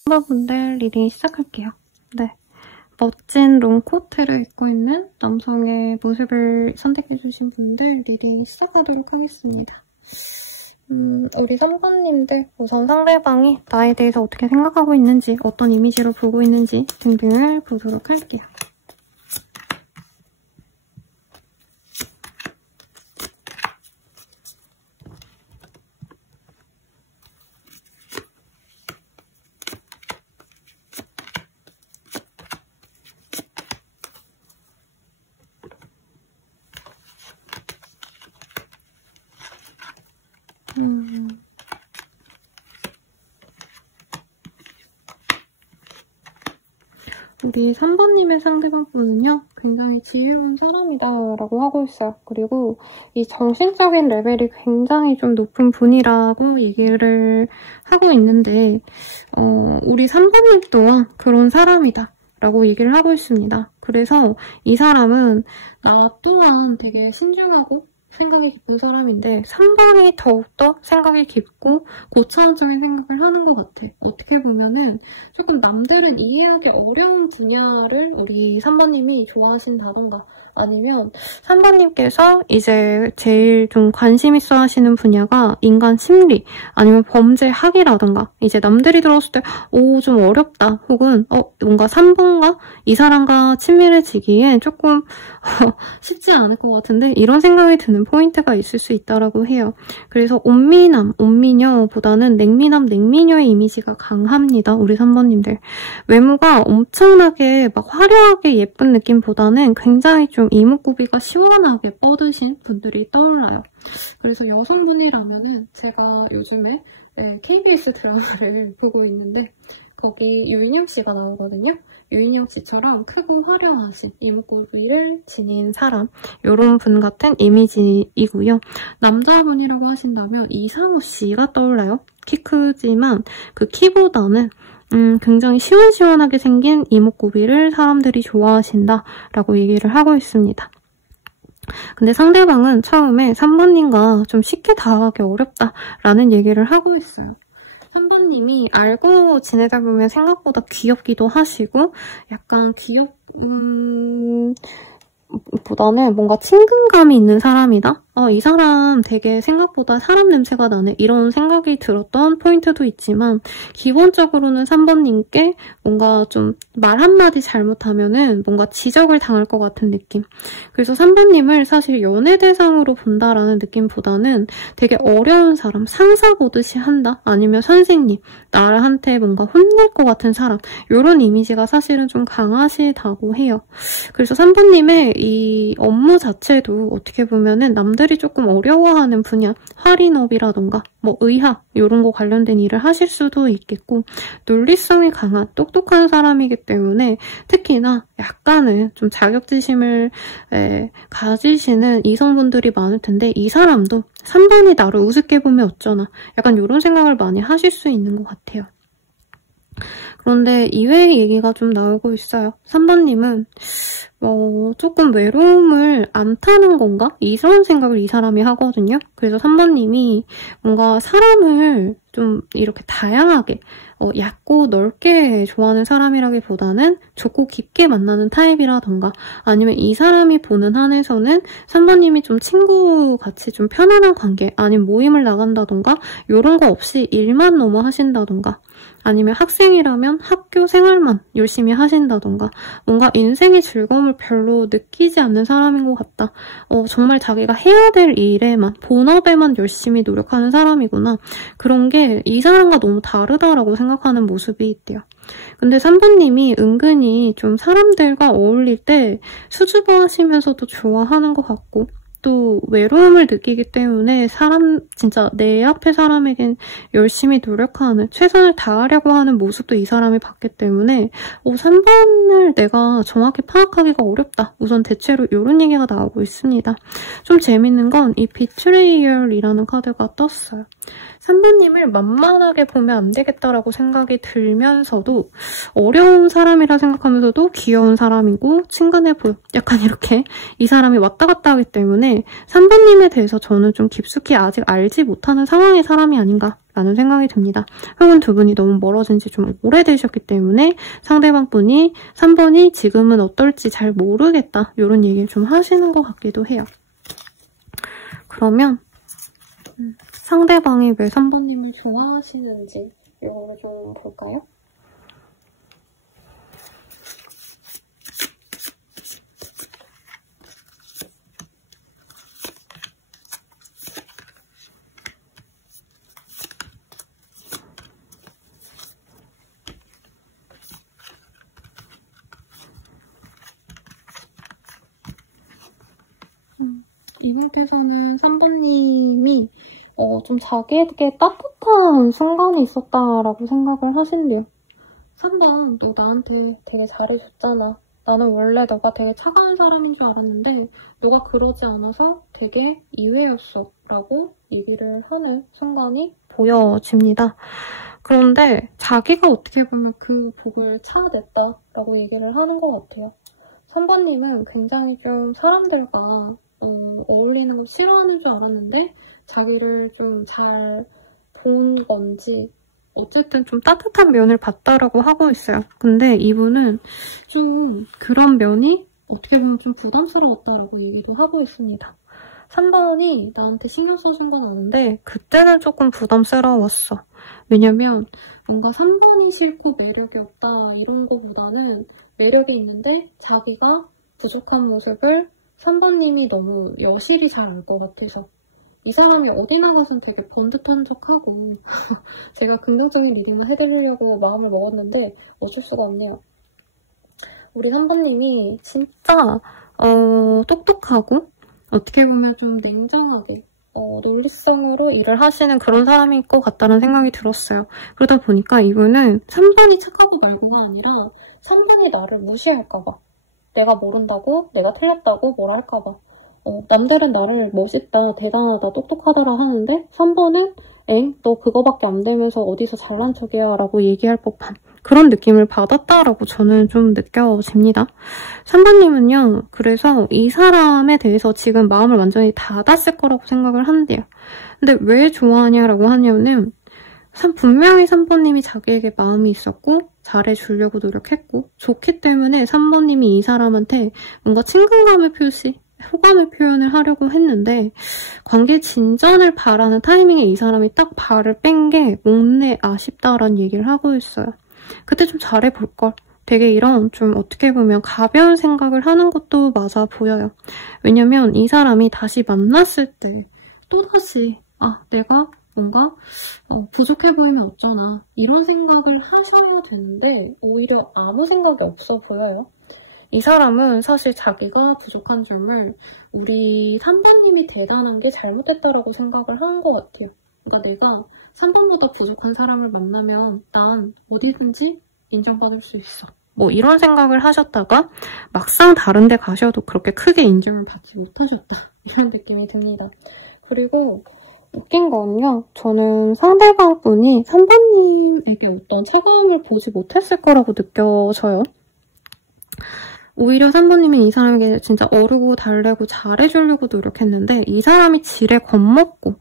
3번분들 리딩 시작할게요. 네, 멋진 롱코트를 입고 있는 남성의 모습을 선택해주신 분들 리딩 시작하도록 하겠습니다. 우리 3번님들 우선 상대방이 나에 대해서 어떻게 생각하고 있는지, 어떤 이미지로 보고 있는지 등등을 보도록 할게요. 우리 3번님의 상대방분은요, 굉장히 지혜로운 사람이다 라고 하고 있어요. 그리고 이 정신적인 레벨이 굉장히 좀 높은 분이라고 얘기를 하고 있는데, 우리 3번님 또한 그런 사람이다 라고 얘기를 하고 있습니다. 그래서 이 사람은 나 또한 되게 신중하고 생각이 깊은 사람인데 3번이 더욱더 생각이 깊고 고차원적인 생각을 하는 것 같아. 어떻게 보면은 조금 남들은 이해하기 어려운 분야를 우리 3번님이 좋아하신다던가, 아니면 3번님께서 이제 제일 좀 관심 있어 하시는 분야가 인간 심리, 아니면 범죄학이라던가, 이제 남들이 들었을 때 오, 좀 어렵다, 혹은 뭔가 3번과 이 사람과 친밀해지기엔 조금 쉽지 않을 것 같은데, 이런 생각이 드는 포인트가 있을 수 있다라고 해요. 그래서 온미남, 온미녀보다는 냉미남, 냉미녀의 이미지가 강합니다. 우리 3번님들. 외모가 엄청나게 막 화려하게 예쁜 느낌보다는 굉장히 좀 이목구비가 시원하게 뻗으신 분들이 떠올라요. 그래서 여성분이라면은 제가 요즘에 KBS 드라마를 보고 있는데 거기 유인영 씨가 나오거든요. 유인영 씨처럼 크고 화려하신 이목구비를 지닌 사람, 이런 분 같은 이미지이고요. 남자분이라고 하신다면 이상우 씨가 떠올라요. 키 크지만 그 키보다는 굉장히 시원시원하게 생긴 이목구비를 사람들이 좋아하신다라고 얘기를 하고 있습니다. 근데 상대방은 처음에 3번님과 좀 쉽게 다가가기 어렵다라는 얘기를 하고 있어요. 3번님이 알고 지내다 보면 생각보다 귀엽기도 하시고, 약간 보다는 뭔가 친근감이 있는 사람이다? 이 사람 되게 생각보다 사람 냄새가 나네, 이런 생각이 들었던 포인트도 있지만, 기본적으로는 3번님께 뭔가 좀 말 한마디 잘못하면은 뭔가 지적을 당할 것 같은 느낌. 그래서 3번님을 사실 연애 대상으로 본다라는 느낌보다는 되게 어려운 사람, 상사 보듯이 한다? 아니면 선생님, 나한테 뭔가 혼낼 것 같은 사람, 이런 이미지가 사실은 좀 강하시다고 해요. 그래서 3번님의 이 업무 자체도 어떻게 보면은 남들이 조금 어려워하는 분야, 할인업이라던가 뭐 의학 이런 거 관련된 일을 하실 수도 있겠고, 논리성이 강한 똑똑한 사람이기 때문에 특히나 약간은 좀 자격지심을 가지시는 이성분들이 많을 텐데, 이 사람도 3번이 나를 우습게 보면 어쩌나, 약간 이런 생각을 많이 하실 수 있는 것 같아요. 그런데 이외의 얘기가 좀 나오고 있어요. 3번님은 조금 외로움을 안 타는 건가? 이런 생각을 이 사람이 하거든요. 그래서 3번님이 뭔가 사람을 좀 이렇게 다양하게 얕고 넓게 좋아하는 사람이라기보다는 좁고 깊게 만나는 타입이라던가, 아니면 이 사람이 보는 한에서는 3번님이 좀 친구같이 좀 편안한 관계, 아니면 모임을 나간다던가 이런 거 없이 일만 너무 하신다던가, 아니면 학생이라면 학교 생활만 열심히 하신다던가, 뭔가 인생의 즐거움을 별로 느끼지 않는 사람인 것 같다. 정말 자기가 해야 될 일에만, 본업에만 열심히 노력하는 사람이구나. 그런 게 이 사람과 너무 다르다라고 생각하는 모습이 있대요. 근데 3번님이 은근히 좀 사람들과 어울릴 때 수줍어하시면서도 좋아하는 것 같고, 또 외로움을 느끼기 때문에 진짜 내 앞에 사람에겐 열심히 노력하는, 최선을 다하려고 하는 모습도 이 사람이 봤기 때문에 3번을 내가 정확히 파악하기가 어렵다. 우선 대체로 이런 얘기가 나오고 있습니다. 좀 재밌는 건 이 비트레이얼이라는 카드가 떴어요. 3번님을 만만하게 보면 안 되겠다라고 생각이 들면서도, 어려운 사람이라 생각하면서도 귀여운 사람이고 친근해 보여, 약간 이렇게 이 사람이 왔다 갔다 하기 때문에 3번님에 대해서 저는 좀 깊숙이 아직 알지 못하는 상황의 사람이 아닌가 라는 생각이 듭니다. 혹은 두 분이 너무 멀어진 지 좀 오래되셨기 때문에 상대방 분이 3번이 지금은 어떨지 잘 모르겠다 이런 얘기를 좀 하시는 것 같기도 해요. 그러면 상대방이 왜 3번님을 좋아하시는지 이거를 좀 볼까요? 이분께서는 3번님이 좀 자기에게 따뜻한 순간이 있었다라고 생각을 하신대요. 3번, 너 나한테 되게 잘해줬잖아. 나는 원래 너가 되게 차가운 사람인 줄 알았는데 너가 그러지 않아서 되게 의외였어 라고 얘기를 하는 순간이 보여집니다. 그런데 자기가 어떻게 보면 그 복을 찾아냈다라고 얘기를 하는 것 같아요. 3번님은 굉장히 좀 사람들과 어울리는 걸 싫어하는 줄 알았는데 자기를 좀 잘 본 건지 어쨌든 좀 따뜻한 면을 봤다라고 하고 있어요. 근데 이분은 좀 그런 면이 어떻게 보면 좀 부담스러웠다라고 얘기도 하고 있습니다. 3번이 나한테 신경 써준 건 아는데 그때는 조금 부담스러웠어. 왜냐면 뭔가 3번이 싫고 매력이 없다 이런 거보다는 매력이 있는데 자기가 부족한 모습을 3번님이 너무 여실히 잘 알 것 같아서 이 사람이 어디 나가선 되게 번듯한 척하고 제가 긍정적인 리딩을 해드리려고 마음을 먹었는데 어쩔 수가 없네요. 우리 3번님이 진짜 똑똑하고 어떻게 보면 좀 냉정하게 논리성으로 일을 하시는 그런 사람일 것 같다는 생각이 들었어요. 그러다 보니까 이분은 3번이 착하고 말고가 아니라 3번이 나를 무시할까봐 내가 모른다고 내가 틀렸다고 뭐라 할까봐 남들은 나를 멋있다, 대단하다, 똑똑하다라 하는데 3번은 너 그거밖에 안 되면서 어디서 잘난 척이야 라고 얘기할 법한 그런 느낌을 받았다라고 저는 좀 느껴집니다. 3번님은요. 그래서 이 사람에 대해서 지금 마음을 완전히 닫았을 거라고 생각을 한대요. 근데 왜 좋아하냐라고 하냐면 분명히 3번님이 자기에게 마음이 있었고 잘해주려고 노력했고 좋기 때문에 3번님이 이 사람한테 뭔가 친근감의 표시 호감의 표현을 하려고 했는데 관계 진전을 바라는 타이밍에 이 사람이 딱 발을 뺀 게 목내 아쉽다라는 얘기를 하고 있어요. 그때 좀 잘해볼걸. 되게 이런 좀 어떻게 보면 가벼운 생각을 하는 것도 맞아 보여요. 왜냐면 이 사람이 다시 만났을 때 또다시 내가 뭔가 부족해 보이면 어쩌나 이런 생각을 하셔야 되는데 오히려 아무 생각이 없어 보여요. 이 사람은 사실 자기가 부족한 점을 우리 3번님이 대단한 게 잘못됐다라고 생각을 하는 것 같아요. 그러니까 내가 3번보다 부족한 사람을 만나면 난 어디든지 인정받을 수 있어. 뭐 이런 생각을 하셨다가 막상 다른 데 가셔도 그렇게 크게 인정을 받지 못하셨다. 이런 느낌이 듭니다. 그리고 웃긴 건요. 저는 상대방 분이 3번님에게 어떤 차가움을 보지 못했을 거라고 느껴져요. 오히려 3번님이 이 사람에게 진짜 어르고 달래고 잘해주려고 노력했는데 이 사람이 지레 겁먹고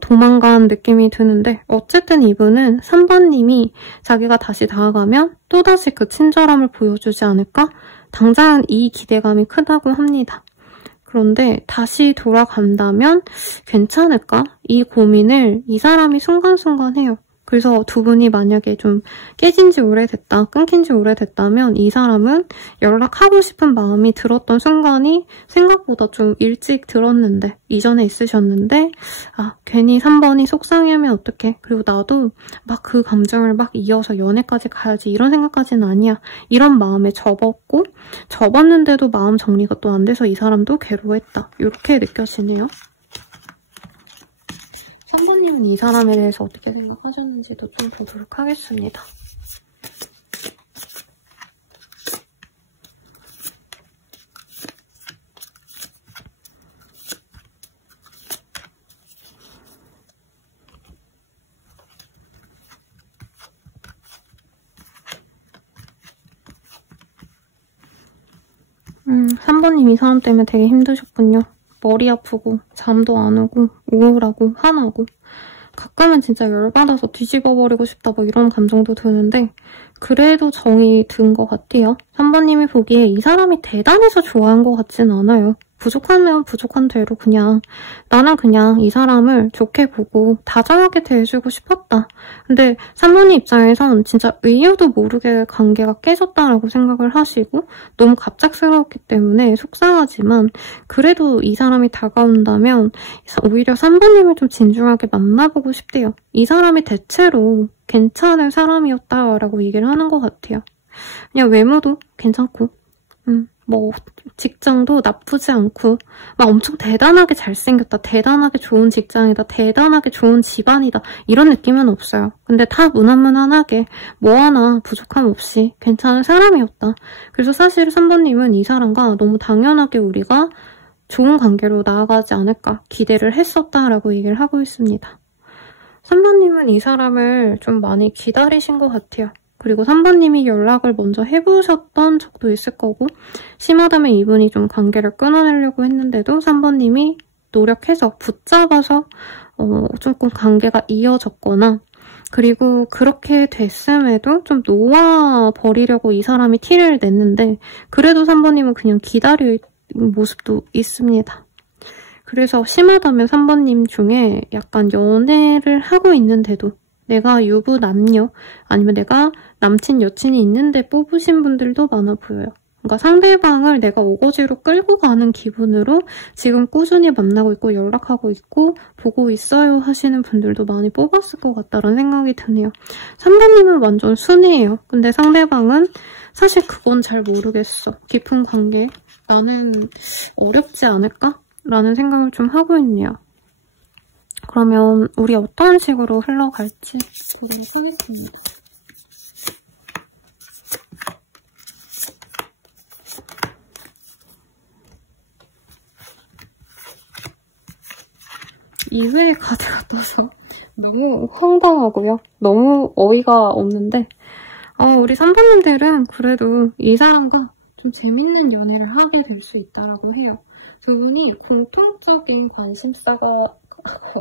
도망간 느낌이 드는데 어쨌든 이분은 3번님이 자기가 다시 다가가면 또다시 그 친절함을 보여주지 않을까? 당장은 이 기대감이 크다고 합니다. 그런데 다시 돌아간다면 괜찮을까? 이 고민을 이 사람이 순간순간 해요. 그래서 두 분이 만약에 좀 깨진 지 오래됐다, 끊긴 지 오래됐다면 이 사람은 연락하고 싶은 마음이 들었던 순간이 생각보다 좀 일찍 들었는데 이전에 있으셨는데 괜히 3번이 속상해하면 어떡해. 그리고 나도 막 그 감정을 막 이어서 연애까지 가야지 이런 생각까지는 아니야. 이런 마음에 접었는데도 마음 정리가 또 안 돼서 이 사람도 괴로워했다. 이렇게 느껴지네요. 3번님은 이 사람에 대해서 어떻게 생각하셨는지도 좀 보도록 하겠습니다. 음, 3번님 이 사람 때문에 되게 힘드셨군요. 머리 아프고 잠도 안 오고 우울하고 화나고 가끔은 진짜 열받아서 뒤집어버리고 싶다 뭐 이런 감정도 드는데 그래도 정이 든 것 같아요. 3번님이 보기에 이 사람이 대단해서 좋아한 것 같진 않아요. 부족하면 부족한 대로 그냥 나는 그냥 이 사람을 좋게 보고 다정하게 대해주고 싶었다. 근데 3번님 입장에선 진짜 이유도 모르게 관계가 깨졌다라고 생각을 하시고 너무 갑작스러웠기 때문에 속상하지만 그래도 이 사람이 다가온다면 오히려 3번님을 좀 진중하게 만나보고 싶대요. 이 사람이 대체로 괜찮은 사람이었다라고 얘기를 하는 것 같아요. 그냥 외모도 괜찮고 뭐 직장도 나쁘지 않고 막 엄청 대단하게 잘생겼다, 대단하게 좋은 직장이다, 대단하게 좋은 집안이다 이런 느낌은 없어요. 근데 다 무난무난하게 뭐 하나 부족함 없이 괜찮은 사람이었다. 그래서 사실 3번님은 이 사람과 너무 당연하게 우리가 좋은 관계로 나아가지 않을까 기대를 했었다라고 얘기를 하고 있습니다. 3번님은 이 사람을 좀 많이 기다리신 것 같아요. 그리고 3번님이 연락을 먼저 해보셨던 적도 있을 거고 심하다면 이분이 좀 관계를 끊어내려고 했는데도 3번님이 노력해서 붙잡아서 조금 관계가 이어졌거나 그리고 그렇게 됐음에도 좀 놓아버리려고 이 사람이 티를 냈는데 그래도 3번님은 그냥 기다리는 모습도 있습니다. 그래서 심하다면 3번님 중에 약간 연애를 하고 있는데도 내가 유부남녀 아니면 내가 남친 여친이 있는데 뽑으신 분들도 많아 보여요. 그러니까 상대방을 내가 오거지로 끌고 가는 기분으로 지금 꾸준히 만나고 있고 연락하고 있고 보고 있어요 하시는 분들도 많이 뽑았을 것 같다라는 생각이 드네요. 3번님은 완전 순이에요. 근데 상대방은 사실 그건 잘 모르겠어. 깊은 관계 나는 어렵지 않을까? 라는 생각을 좀 하고 있네요. 그러면 우리 어떤 식으로 흘러갈지 보도록 하겠습니다. 이외의 카드가 떠서 너무 황당하고요. 너무 어이가 없는데 우리 3번님들은 그래도 이 사람과 좀 재밌는 연애를 하게 될 수 있다고 해요. 두 분이 공통적인 관심사가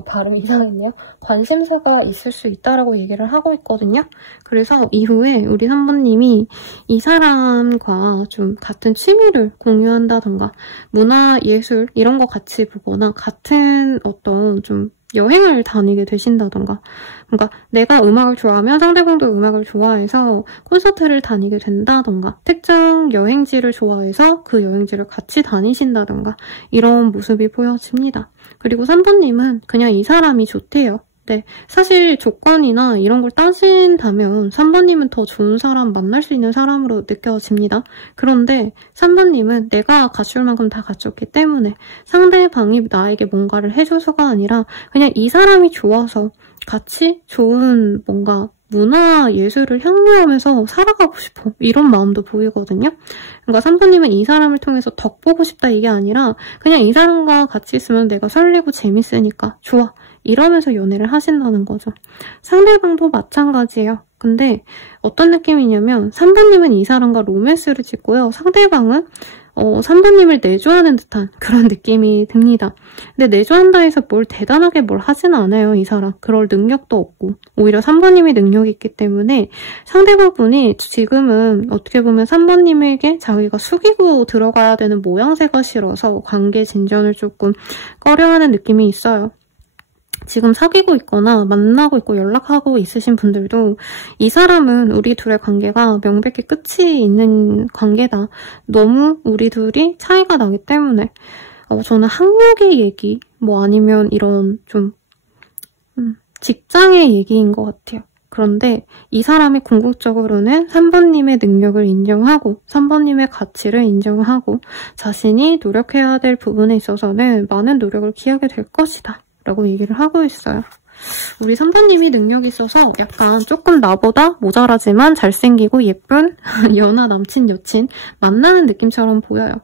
발음 이상했네요. 관심사가 있을 수 있다라고 얘기를 하고 있거든요. 그래서 이후에 우리 3번님이 이 사람과 좀 같은 취미를 공유한다던가 문화, 예술 이런 거 같이 보거나 같은 어떤 좀 여행을 다니게 되신다던가 그러니까 내가 음악을 좋아하면 상대방도 음악을 좋아해서 콘서트를 다니게 된다던가 특정 여행지를 좋아해서 그 여행지를 같이 다니신다던가 이런 모습이 보여집니다. 그리고 3번님은 그냥 이 사람이 좋대요. 네, 사실 조건이나 이런 걸 따진다면 3번님은 더 좋은 사람 만날 수 있는 사람으로 느껴집니다. 그런데 3번님은 내가 갖출 만큼 다 갖췄기 때문에 상대방이 나에게 뭔가를 해줘서가 아니라 그냥 이 사람이 좋아서 같이 좋은 뭔가 문화, 예술을 향유하면서 살아가고 싶어. 이런 마음도 보이거든요. 그러니까 3번님은 이 사람을 통해서 덕 보고 싶다 이게 아니라 그냥 이 사람과 같이 있으면 내가 설레고 재밌으니까 좋아. 이러면서 연애를 하신다는 거죠. 상대방도 마찬가지예요. 근데 어떤 느낌이냐면 3번님은 이 사람과 로맨스를 짓고요. 상대방은 3번님을 내조하는 듯한 그런 느낌이 듭니다. 근데 내조한다 해서 뭘 대단하게 뭘 하진 않아요, 이 사람. 그럴 능력도 없고. 오히려 3번님이 능력이 있기 때문에 상대방분이 지금은 어떻게 보면 3번님에게 자기가 숙이고 들어가야 되는 모양새가 싫어서 관계 진전을 조금 꺼려하는 느낌이 있어요. 지금 사귀고 있거나 만나고 있고 연락하고 있으신 분들도 이 사람은 우리 둘의 관계가 명백히 끝이 있는 관계다. 너무 우리 둘이 차이가 나기 때문에 저는 학력의 얘기 뭐 아니면 이런 좀 직장의 얘기인 것 같아요. 그런데 이 사람이 궁극적으로는 3번님의 능력을 인정하고 3번님의 가치를 인정하고 자신이 노력해야 될 부분에 있어서는 많은 노력을 기하게 될 것이다. 라고 얘기를 하고 있어요. 우리 3번님이 능력이 있어서 약간 조금 나보다 모자라지만 잘생기고 예쁜 연하 남친 여친 만나는 느낌처럼 보여요.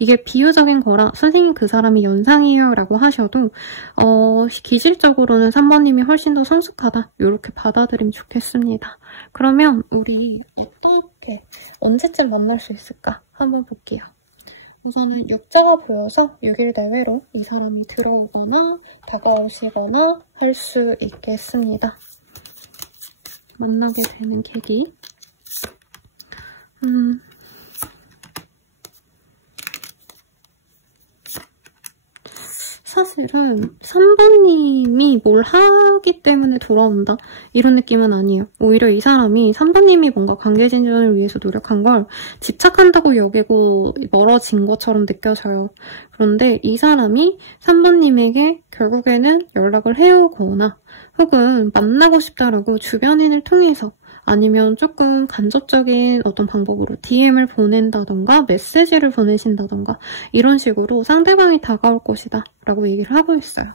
이게 비유적인 거라 선생님 그 사람이 연상이에요 라고 하셔도 기질적으로는 3번님이 훨씬 더 성숙하다 이렇게 받아들이면 좋겠습니다. 그러면 우리 어떻게 언제쯤 만날 수 있을까 한번 볼게요. 우선은 육자가 보여서 6일 내외로 이 사람이 들어오거나 다가오시거나 할 수 있겠습니다. 만나게 되는 계기. 사실은 3번님이 뭘 하기 때문에 돌아온다 이런 느낌은 아니에요. 오히려 이 사람이 3번님이 뭔가 관계 진전을 위해서 노력한 걸 집착한다고 여기고 멀어진 것처럼 느껴져요. 그런데 이 사람이 3번님에게 결국에는 연락을 해오거나 혹은 만나고 싶다라고 주변인을 통해서 아니면 조금 간접적인 어떤 방법으로 DM을 보낸다던가 메시지를 보내신다던가 이런 식으로 상대방이 다가올 것이다 라고 얘기를 하고 있어요.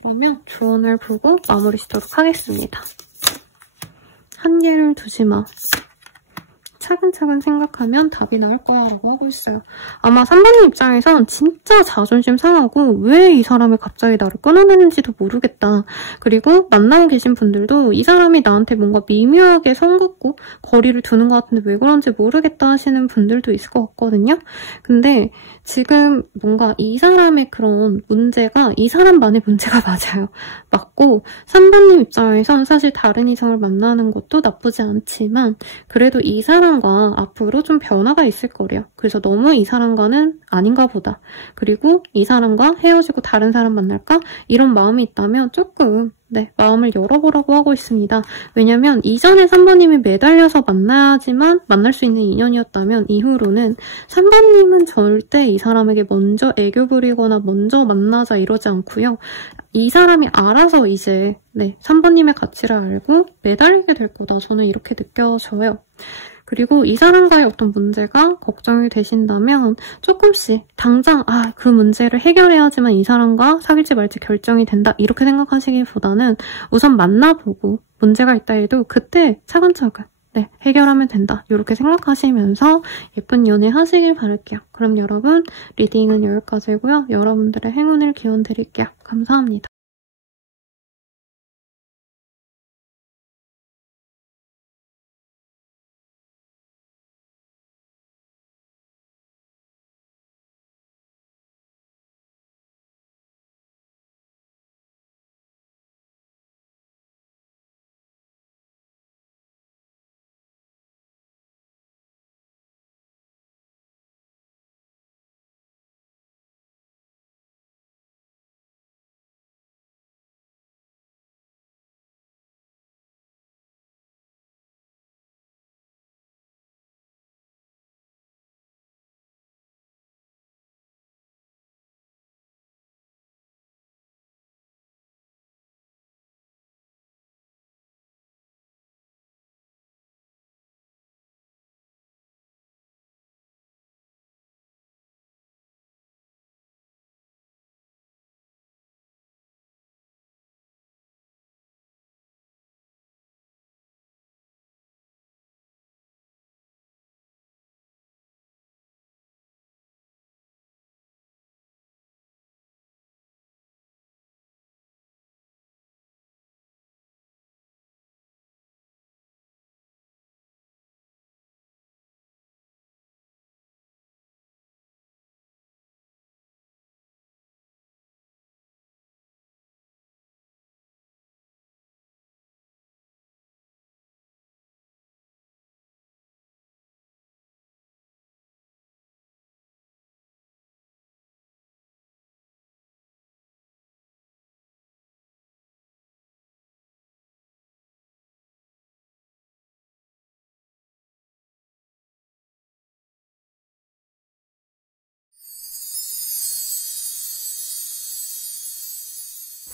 그러면 조언을 보고 마무리 짓도록 하겠습니다. 한계를 두지 마. 차근차근 생각하면 답이 나올 거야 라고 하고 있어요. 아마 3번님 입장에선 진짜 자존심 상하고 왜 이 사람이 갑자기 나를 끊어내는지도 모르겠다. 그리고 만나고 계신 분들도 이 사람이 나한테 뭔가 미묘하게 선 긋고 거리를 두는 것 같은데 왜 그런지 모르겠다 하시는 분들도 있을 것 같거든요. 근데 지금 뭔가 이 사람의 그런 문제가 이 사람만의 문제가 맞아요. 맞고 3번님 입장에선 사실 다른 이성을 만나는 것도 나쁘지 않지만 그래도 이 사람과 앞으로 좀 변화가 있을 거래요. 그래서 너무 이 사람과는 아닌가 보다. 그리고 이 사람과 헤어지고 다른 사람 만날까? 이런 마음이 있다면 조금 마음을 열어보라고 하고 있습니다. 왜냐면 이전에 3번님이 매달려서 만나야지만 만날 수 있는 인연이었다면 이후로는 3번님은 절대 이 사람에게 먼저 애교 부리거나 먼저 만나자 이러지 않고요. 이 사람이 알아서 이제 3번님의 가치를 알고 매달리게 될 거다. 저는 이렇게 느껴져요. 그리고 이 사람과의 어떤 문제가 걱정이 되신다면 조금씩 당장 그 문제를 해결해야지만 이 사람과 사귈지 말지 결정이 된다 이렇게 생각하시기보다는 우선 만나보고 문제가 있다 해도 그때 차근차근 해결하면 된다 이렇게 생각하시면서 예쁜 연애 하시길 바랄게요. 그럼 여러분 리딩은 여기까지고요. 여러분들의 행운을 기원 드릴게요. 감사합니다.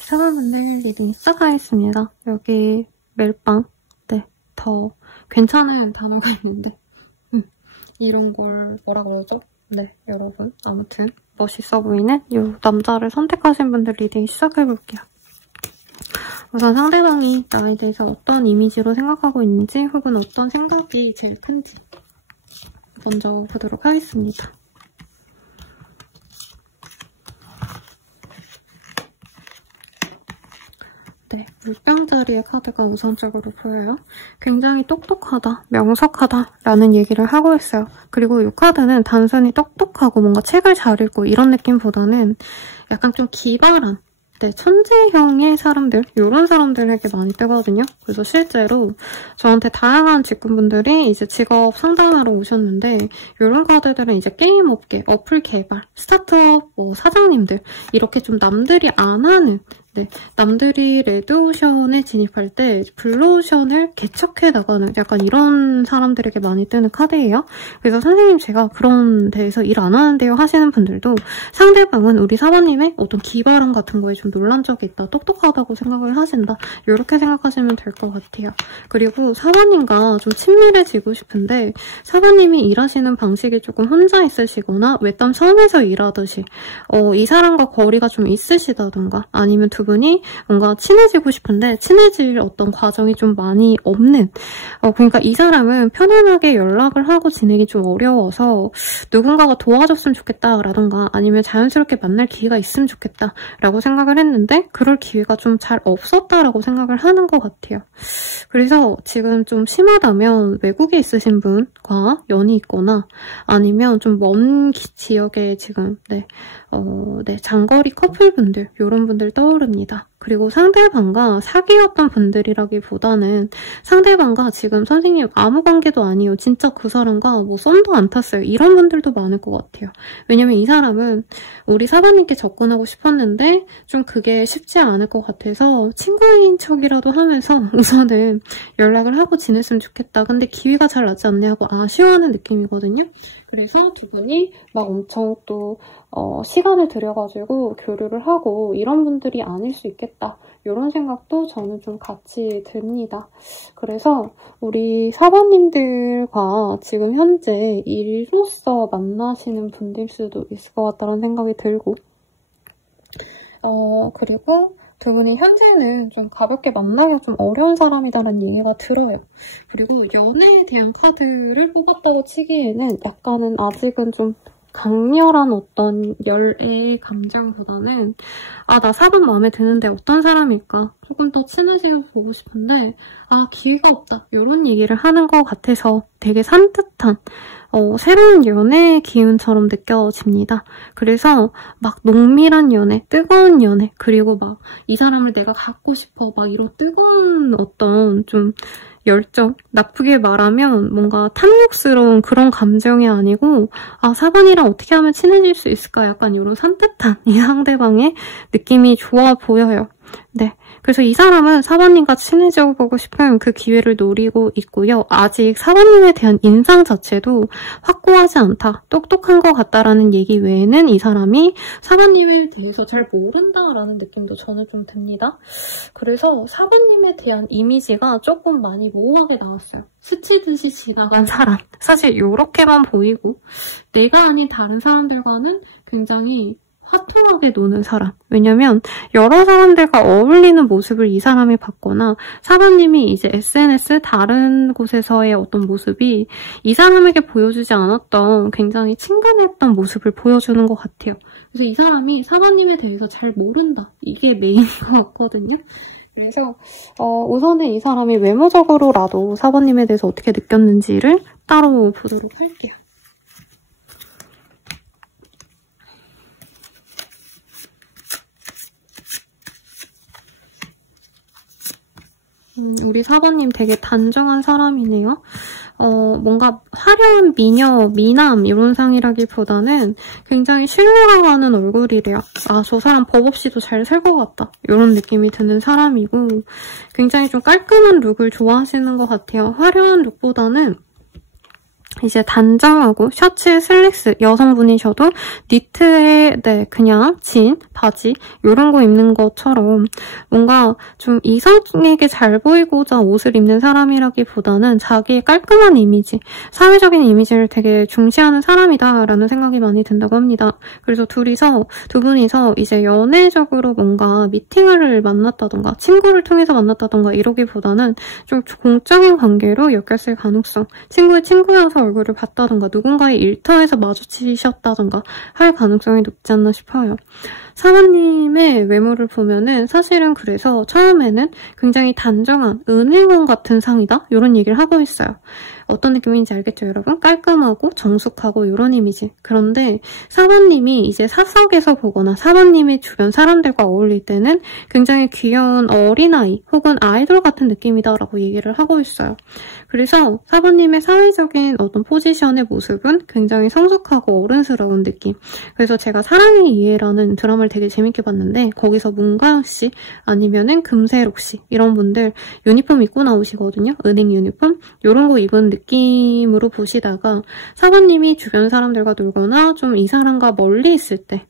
사람분들 리딩 시작하겠습니다. 여기 멜빵 더 괜찮은 단어가 있는데 이런 걸 뭐라 그러죠? 여러분 아무튼 멋있어 보이는 이 남자를 선택하신 분들 리딩 시작해볼게요. 우선 상대방이 나에 대해서 어떤 이미지로 생각하고 있는지 혹은 어떤 생각이 제일 큰지 먼저 보도록 하겠습니다. 물병자리의 카드가 우선적으로 보여요. 굉장히 똑똑하다, 명석하다라는 얘기를 하고 있어요. 그리고 이 카드는 단순히 똑똑하고 뭔가 책을 잘 읽고 이런 느낌보다는 약간 좀 기발한, 네, 천재형의 사람들, 이런 사람들에게 많이 뜨거든요. 그래서 실제로 저한테 다양한 직군분들이 이제 직업 상담하러 오셨는데, 이런 카드들은 이제 게임 업계, 어플 개발, 스타트업, 사장님들, 이렇게 좀 남들이 안 하는, 네, 남들이 레드오션에 진입할 때 블루오션을 개척해 나가는 약간 이런 사람들에게 많이 뜨는 카드예요. 그래서 선생님 제가 그런 데에서 일 안 하는데요 하시는 분들도 상대방은 우리 사모님의 어떤 기발함 같은 거에 좀 놀란 적이 있다, 똑똑하다고 생각을 하신다, 이렇게 생각하시면 될 것 같아요. 그리고 사모님과 좀 친밀해지고 싶은데 사모님이 일하시는 방식이 조금 혼자 있으시거나 외딴 섬에서 일하듯이 이 사람과 거리가 좀 있으시다던가 아니면 두 분이 뭔가 친해지고 싶은데 친해질 어떤 과정이 좀 많이 없는, 그러니까 이 사람은 편안하게 연락을 하고 지내기 좀 어려워서 누군가가 도와줬으면 좋겠다라던가 아니면 자연스럽게 만날 기회가 있으면 좋겠다라고 생각을 했는데 그럴 기회가 좀 잘 없었다라고 생각을 하는 것 같아요. 그래서 지금 좀 심하다면 외국에 있으신 분과 연이 있거나 아니면 좀 먼 지역에 지금 장거리 커플분들, 이런 분들 떠오릅니다. 그리고 상대방과 사귀었던 분들이라기보다는 상대방과 지금 선생님 아무 관계도 아니에요, 진짜 그 사람과 뭐 썸도 안 탔어요, 이런 분들도 많을 것 같아요. 왜냐면 이 사람은 우리 사모님께 접근하고 싶었는데 좀 그게 쉽지 않을 것 같아서 친구인 척이라도 하면서 우선은 연락을 하고 지냈으면 좋겠다, 근데 기회가 잘 나지 않네 하고 아쉬워하는 느낌이거든요. 그래서 두 분이 막 엄청 또 시간을 들여가지고 교류를 하고 이런 분들이 아닐 수 있겠다, 이런 생각도 저는 좀 같이 듭니다. 그래서 우리 사모님들과 지금 현재 일로서 만나시는 분들 수도 있을 것 같다는 생각이 들고, 그리고 두 분이 현재는 좀 가볍게 만나기가 좀 어려운 사람이다라는 얘기가 들어요. 그리고 연애에 대한 카드를 뽑았다고 치기에는 약간은 아직은 좀 강렬한 어떤 열애의 감정보다는 나 사람 마음에 드는데 어떤 사람일까? 조금 더 친해지고 보고 싶은데 기회가 없다, 이런 얘기를 하는 것 같아서 되게 산뜻한 새로운 연애의 기운처럼 느껴집니다. 그래서 막 농밀한 연애, 뜨거운 연애, 그리고 막 이 사람을 내가 갖고 싶어, 막 이런 뜨거운 어떤 좀 열정, 나쁘게 말하면 뭔가 탐욕스러운 그런 감정이 아니고 사번이랑 어떻게 하면 친해질 수 있을까, 약간 이런 산뜻한 이 상대방의 느낌이 좋아 보여요. 네, 그래서 이 사람은 사번님과 친해져 보고 싶은 그 기회를 노리고 있고요. 아직 사번님에 대한 인상 자체도 확고하지 않다, 똑똑한 것 같다라는 얘기 외에는 이 사람이 사번님에 대해서 잘 모른다라는 느낌도 저는 좀 듭니다. 그래서 사번님에 대한 이미지가 조금 많이 모호하게 나왔어요. 스치듯이 지나간 사람, 사실 이렇게만 보이고 내가 아닌 다른 사람들과는 굉장히 화통하게 노는 사람. 왜냐면 여러 사람들과 어울리는 모습을 이 사람이 봤거나 사모님이 이제 SNS 다른 곳에서의 어떤 모습이 이 사람에게 보여주지 않았던 굉장히 친근했던 모습을 보여주는 것 같아요. 그래서 이 사람이 사모님에 대해서 잘 모른다, 이게 메인인 것 같거든요. 그래서 우선은 이 사람이 외모적으로라도 사모님에 대해서 어떻게 느꼈는지를 따로 보도록 할게요. 우리 사번님 되게 단정한 사람이네요. 뭔가 화려한 미녀, 미남 이런 상이라기보다는 굉장히 신뢰가 가는 얼굴이래요. 저 사람 법 없이도 잘 살 것 같다, 이런 느낌이 드는 사람이고 굉장히 좀 깔끔한 룩을 좋아하시는 것 같아요. 화려한 룩보다는 이제 단정하고 셔츠, 슬랙스, 여성분이셔도 니트에 그냥 진, 바지 이런 거 입는 것처럼 뭔가 좀 이성에게 잘 보이고자 옷을 입는 사람이라기보다는 자기의 깔끔한 이미지, 사회적인 이미지를 되게 중시하는 사람이다라는 생각이 많이 든다고 합니다. 그래서 두 분이서 이제 연애적으로 뭔가 미팅을 만났다던가 친구를 통해서 만났다던가 이러기보다는 좀 공적인 관계로 엮였을 가능성, 친구의 친구여서 얼굴을 봤다던가 누군가의 일터에서 마주치셨다던가 할 가능성이 높지 않나 싶어요. 사모님의 외모를 보면은 사실은 그래서 처음에는 굉장히 단정한 은행원 같은 상이다? 이런 얘기를 하고 있어요. 어떤 느낌인지 알겠죠, 여러분? 깔끔하고 정숙하고 이런 이미지. 그런데 사모님이 이제 사석에서 보거나 사모님의 주변 사람들과 어울릴 때는 굉장히 귀여운 어린아이 혹은 아이돌 같은 느낌이다라고 얘기를 하고 있어요. 그래서 사모님의 사회적인 어떤 포지션의 모습은 굉장히 성숙하고 어른스러운 느낌. 그래서 제가 사랑의 이해라는 드라마를 되게 재밌게 봤는데 거기서 문가영 씨 아니면은 금세록 씨 이런 분들 유니폼 입고 나오시거든요. 은행 유니폼. 이런 거 입은 느낌으로 보시다가 사모님이 주변 사람들과 놀거나 좀 이 사람과 멀리 있을 때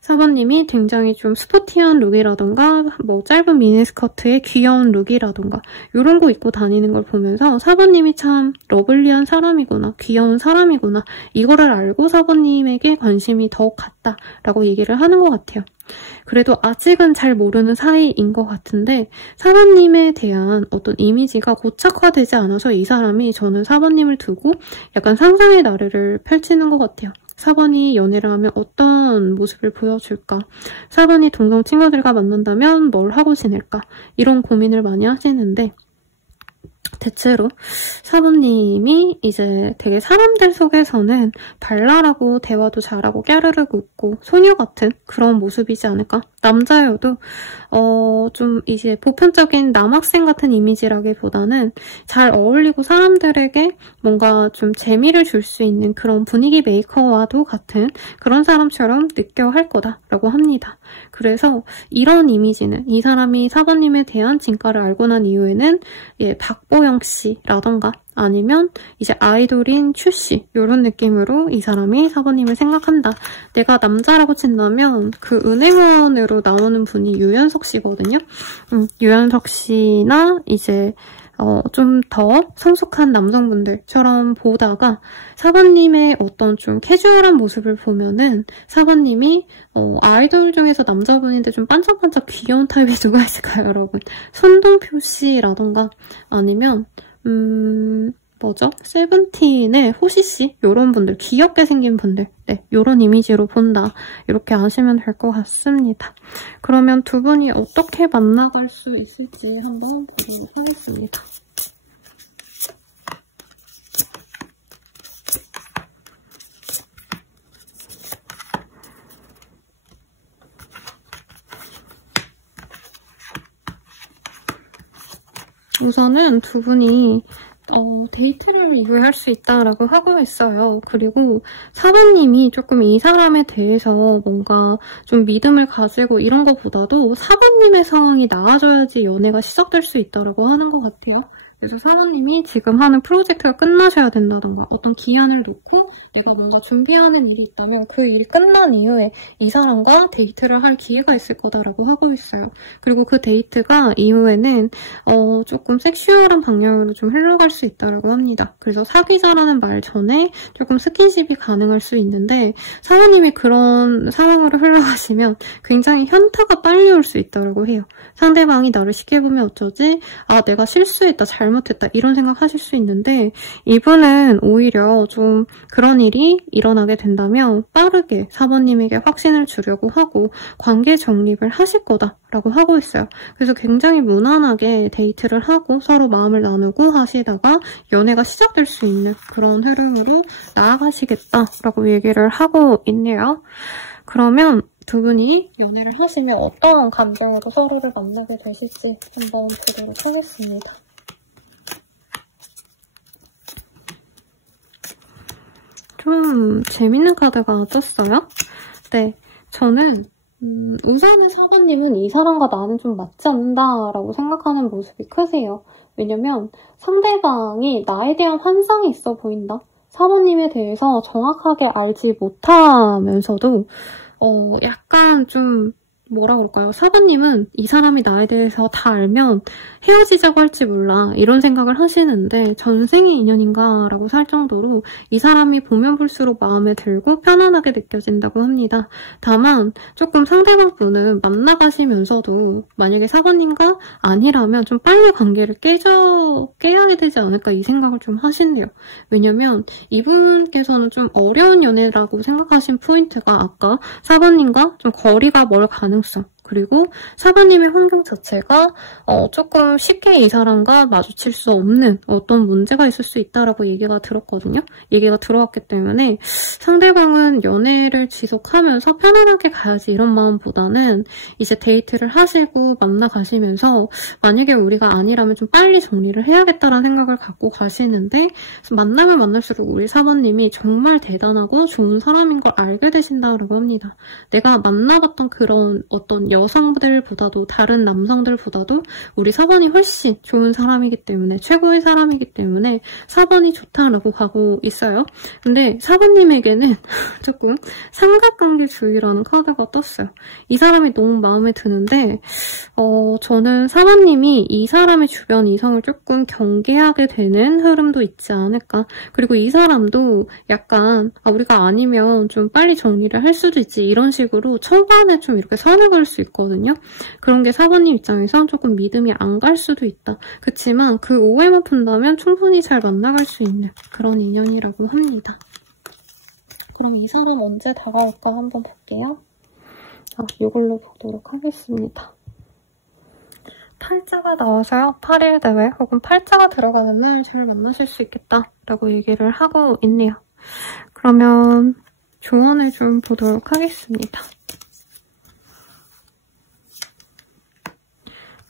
사모님이 굉장히 좀 스포티한 룩이라던가 뭐 짧은 미니스커트의 귀여운 룩이라던가 이런 거 입고 다니는 걸 보면서 사모님이 참 러블리한 사람이구나, 귀여운 사람이구나 이거를 알고 사모님에게 관심이 더욱 갔다라고 얘기를 하는 것 같아요. 그래도 아직은 잘 모르는 사이인 것 같은데 사모님에 대한 어떤 이미지가 고착화되지 않아서 이 사람이 저는 사모님을 두고 약간 상상의 나래를 펼치는 것 같아요. 사번이 연애를 하면 어떤 모습을 보여줄까? 사번이 동성 친구들과 만난다면 뭘 하고 지낼까? 이런 고민을 많이 하시는데 대체로 사부님이 이제 되게 사람들 속에서는 발랄하고 대화도 잘하고 깨르르 웃고 소녀 같은 그런 모습이지 않을까? 남자여도 좀 이제 보편적인 남학생 같은 이미지라기보다는 잘 어울리고 사람들에게 뭔가 좀 재미를 줄 수 있는 그런 분위기 메이커와도 같은 그런 사람처럼 느껴 할 거다라고 합니다. 그래서 이런 이미지는 이 사람이 사부님에 대한 진가를 알고 난 이후에는 박보영 씨라던가 아니면 이제 아이돌인 추씨 이런 느낌으로 이 사람이 사부님을 생각한다. 내가 남자라고 친다면 그 은행원으로 나오는 분이 유연석 씨거든요. 유연석 씨나 이제 좀 더 성숙한 남성분들처럼 보다가 사부님의 어떤 좀 캐주얼한 모습을 보면은 사부님이 아이돌 중에서 남자분인데 좀 반짝반짝 귀여운 타입이 누가 있을까요, 여러분? 손동표 씨라던가 아니면 뭐죠? 세븐틴의 호시씨? 요런 분들, 귀엽게 생긴 분들, 네, 요런 이미지로 본다. 이렇게 아시면 될 것 같습니다. 그러면 두 분이 어떻게 만나갈 수 있을지 한번 보도록 하겠습니다. 우선은 두 분이 데이트를 이후에 할 수 있다라고 하고 있어요. 그리고 사부님이 조금 이 사람에 대해서 뭔가 좀 믿음을 가지고 이런 것보다도 사부님의 상황이 나아져야지 연애가 시작될 수 있다라고 하는 것 같아요. 그래서 사부님이 지금 하는 프로젝트가 끝나셔야 된다던가 어떤 기한을 놓고 내가 뭔가 준비하는 일이 있다면 그 일이 끝난 이후에 이 사람과 데이트를 할 기회가 있을 거다라고 하고 있어요. 그리고 그 데이트가 이후에는 조금 섹슈얼한 방향으로 좀 흘러갈 수 있다라고 합니다. 그래서 사귀자라는 말 전에 조금 스킨십이 가능할 수 있는데 사부님이 그런 상황으로 흘러가시면 굉장히 현타가 빨리 올 수 있다라고 해요. 상대방이 나를 쉽게 보면 어쩌지? 아, 내가 실수했다, 잘못했다 이런 생각하실 수 있는데 이분은 오히려 좀 그런 일이 일어나게 된다면 빠르게 사부님에게 확신을 주려고 하고 관계 정립을 하실 거다라고 하고 있어요. 그래서 굉장히 무난하게 데이트를 하고 서로 마음을 나누고 하시다가 연애가 시작될 수 있는 그런 흐름으로 나아가시겠다라고 얘기를 하고 있네요. 그러면 두 분이 연애를 하시면 어떤 감정으로 서로를 만나게 되실지 한번 보도록 하겠습니다. 좀 재밌는 카드가 떴어요. 네, 저는 우선은 사부님은 이 사람과 나는 좀 맞지 않는다라고 생각하는 모습이 크세요. 왜냐면 상대방이 나에 대한 환상이 있어 보인다. 사부님에 대해서 정확하게 알지 못하면서도 약간 좀 뭐라 그럴까요? 4번님은 이 사람이 나에 대해서 다 알면 헤어지자고 할지 몰라 이런 생각을 하시는데 전생의 인연인가 라고 살 정도로 이 사람이 보면 볼수록 마음에 들고 편안하게 느껴진다고 합니다. 다만 조금 상대방 분은 만나가시면서도 만약에 4번님과 아니라면 좀 빨리 관계를 깨야게 되지 않을까 이 생각을 좀 하신대요. 왜냐면 이분께서는 좀 어려운 연애라고 생각하신 포인트가 아까 4번님과 좀 거리가 멀 가능성, 그리고 4번님의 환경 자체가 조금 쉽게 이 사람과 마주칠 수 없는 어떤 문제가 있을 수 있다라고 얘기가 들었거든요. 얘기가 들어왔기 때문에 상대방은 연애를 지속하면서 편안하게 가야지 이런 마음보다는 이제 데이트를 하시고 만나가시면서 만약에 우리가 아니라면 좀 빨리 정리를 해야겠다라는 생각을 갖고 가시는데 만나면 만날수록 우리 4번님이 정말 대단하고 좋은 사람인 걸 알게 되신다고 합니다. 내가 만나봤던 그런 어떤 여성들보다도 다른 남성들보다도 우리 4번이 훨씬 좋은 사람이기 때문에 최고의 사람이기 때문에 4번이 좋다라고 가고 있어요. 근데 4번님에게는 조금 삼각관계주의라는 카드가 떴어요. 이 사람이 너무 마음에 드는데 저는 4번님이 이 사람의 주변 이성을 조금 경계하게 되는 흐름도 있지 않을까. 그리고 이 사람도 약간 우리가 아니면 좀 빨리 정리를 할 수도 있지 이런 식으로 초반에 좀 이렇게 선을 그을 수 있거든요. 그런 게 4번님 입장에선 조금 믿음이 안 갈 수도 있다. 그치만 그 오해만 푼다면 충분히 잘 만나갈 수 있는 그런 인연이라고 합니다. 그럼 이 사람 언제 다가올까 한번 볼게요. 이걸로 보도록 하겠습니다. 팔자가 나와서요. 8일 대회 혹은 팔자가 들어가는 날 잘 만나실 수 있겠다라고 얘기를 하고 있네요. 그러면 조언을 좀 보도록 하겠습니다.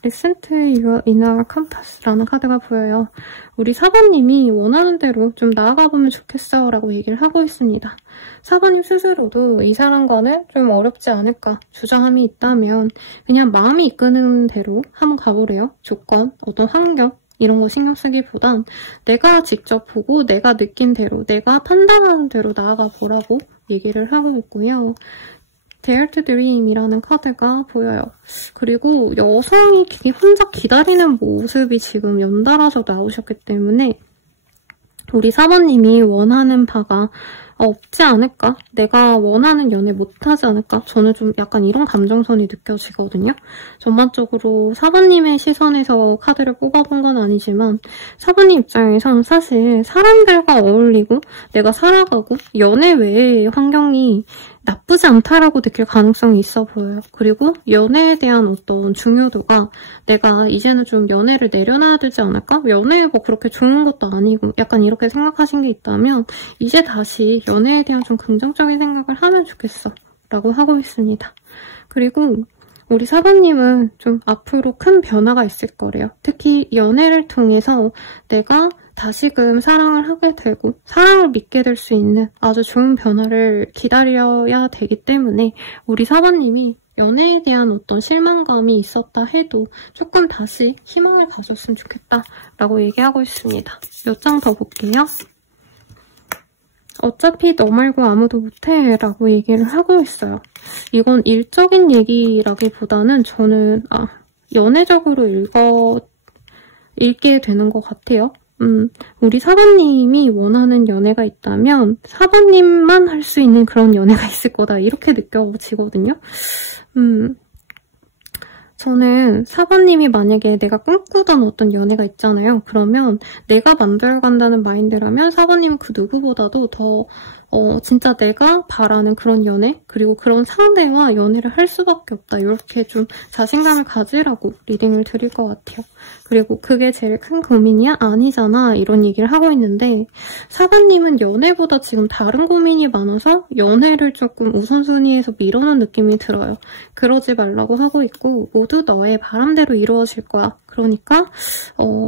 Listen to your inner compass라는 카드가 보여요. 우리 4번님이 원하는 대로 좀 나아가보면 좋겠어 라고 얘기를 하고 있습니다. 4번님 스스로도 이 사람과는 좀 어렵지 않을까 주저함이 있다면 그냥 마음이 이끄는 대로 한번 가보래요. 조건, 어떤 환경 이런 거 신경 쓰기보단 내가 직접 보고 내가 느낀 대로 내가 판단하는 대로 나아가 보라고 얘기를 하고 있고요. Dare to Dream이라는 카드가 보여요. 그리고 여성이 혼자 기다리는 모습이 지금 연달아서 나오셨기 때문에 우리 4번님이 원하는 바가 없지 않을까? 내가 원하는 연애 못하지 않을까? 저는 좀 약간 이런 감정선이 느껴지거든요. 전반적으로 4번님의 시선에서 카드를 뽑아본 건 아니지만 4번님 입장에선 사실 사람들과 어울리고 내가 살아가고 연애 외의 환경이 나쁘지 않다라고 느낄 가능성이 있어 보여요. 그리고 연애에 대한 어떤 중요도가 내가 이제는 좀 연애를 내려놔야 되지 않을까? 연애 뭐 그렇게 좋은 것도 아니고 약간 이렇게 생각하신 게 있다면 이제 다시 연애에 대한 좀 긍정적인 생각을 하면 좋겠어 라고 하고 있습니다. 그리고 우리 4번님은 좀 앞으로 큰 변화가 있을 거래요. 특히 연애를 통해서 내가 다시금 사랑을 하게 되고 사랑을 믿게 될 수 있는 아주 좋은 변화를 기다려야 되기 때문에 우리 4번님이 연애에 대한 어떤 실망감이 있었다 해도 조금 다시 희망을 가졌으면 좋겠다라고 얘기하고 있습니다. 몇 장 더 볼게요. 어차피 너 말고 아무도 못해 라고 얘기를 하고 있어요. 이건 일적인 얘기라기보다는 저는 연애적으로 읽게 되는 것 같아요. 우리 4번님이 원하는 연애가 있다면 4번님만 할 수 있는 그런 연애가 있을 거다 이렇게 느껴지거든요. 저는 4번님이 만약에 내가 꿈꾸던 어떤 연애가 있잖아요. 그러면 내가 만들어간다는 마인드라면 4번님은 그 누구보다도 더 진짜 내가 바라는 그런 연애 그리고 그런 상대와 연애를 할 수밖에 없다. 이렇게 좀 자신감을 가지라고 리딩을 드릴 것 같아요. 그리고 그게 제일 큰 고민이야? 아니잖아. 이런 얘기를 하고 있는데 4번님은 연애보다 지금 다른 고민이 많아서 연애를 조금 우선순위에서 미뤄놓은 느낌이 들어요. 그러지 말라고 하고 있고 모두 너의 바람대로 이루어질 거야. 그러니까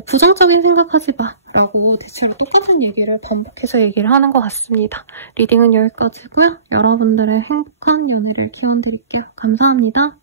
부정적인 생각하지 마 라고 대체로 똑같은 얘기를 반복해서 얘기를 하는 것 같습니다. 리딩은 여기까지고요. 여러분들의 행복한 연애를 기원드릴게요. 감사합니다.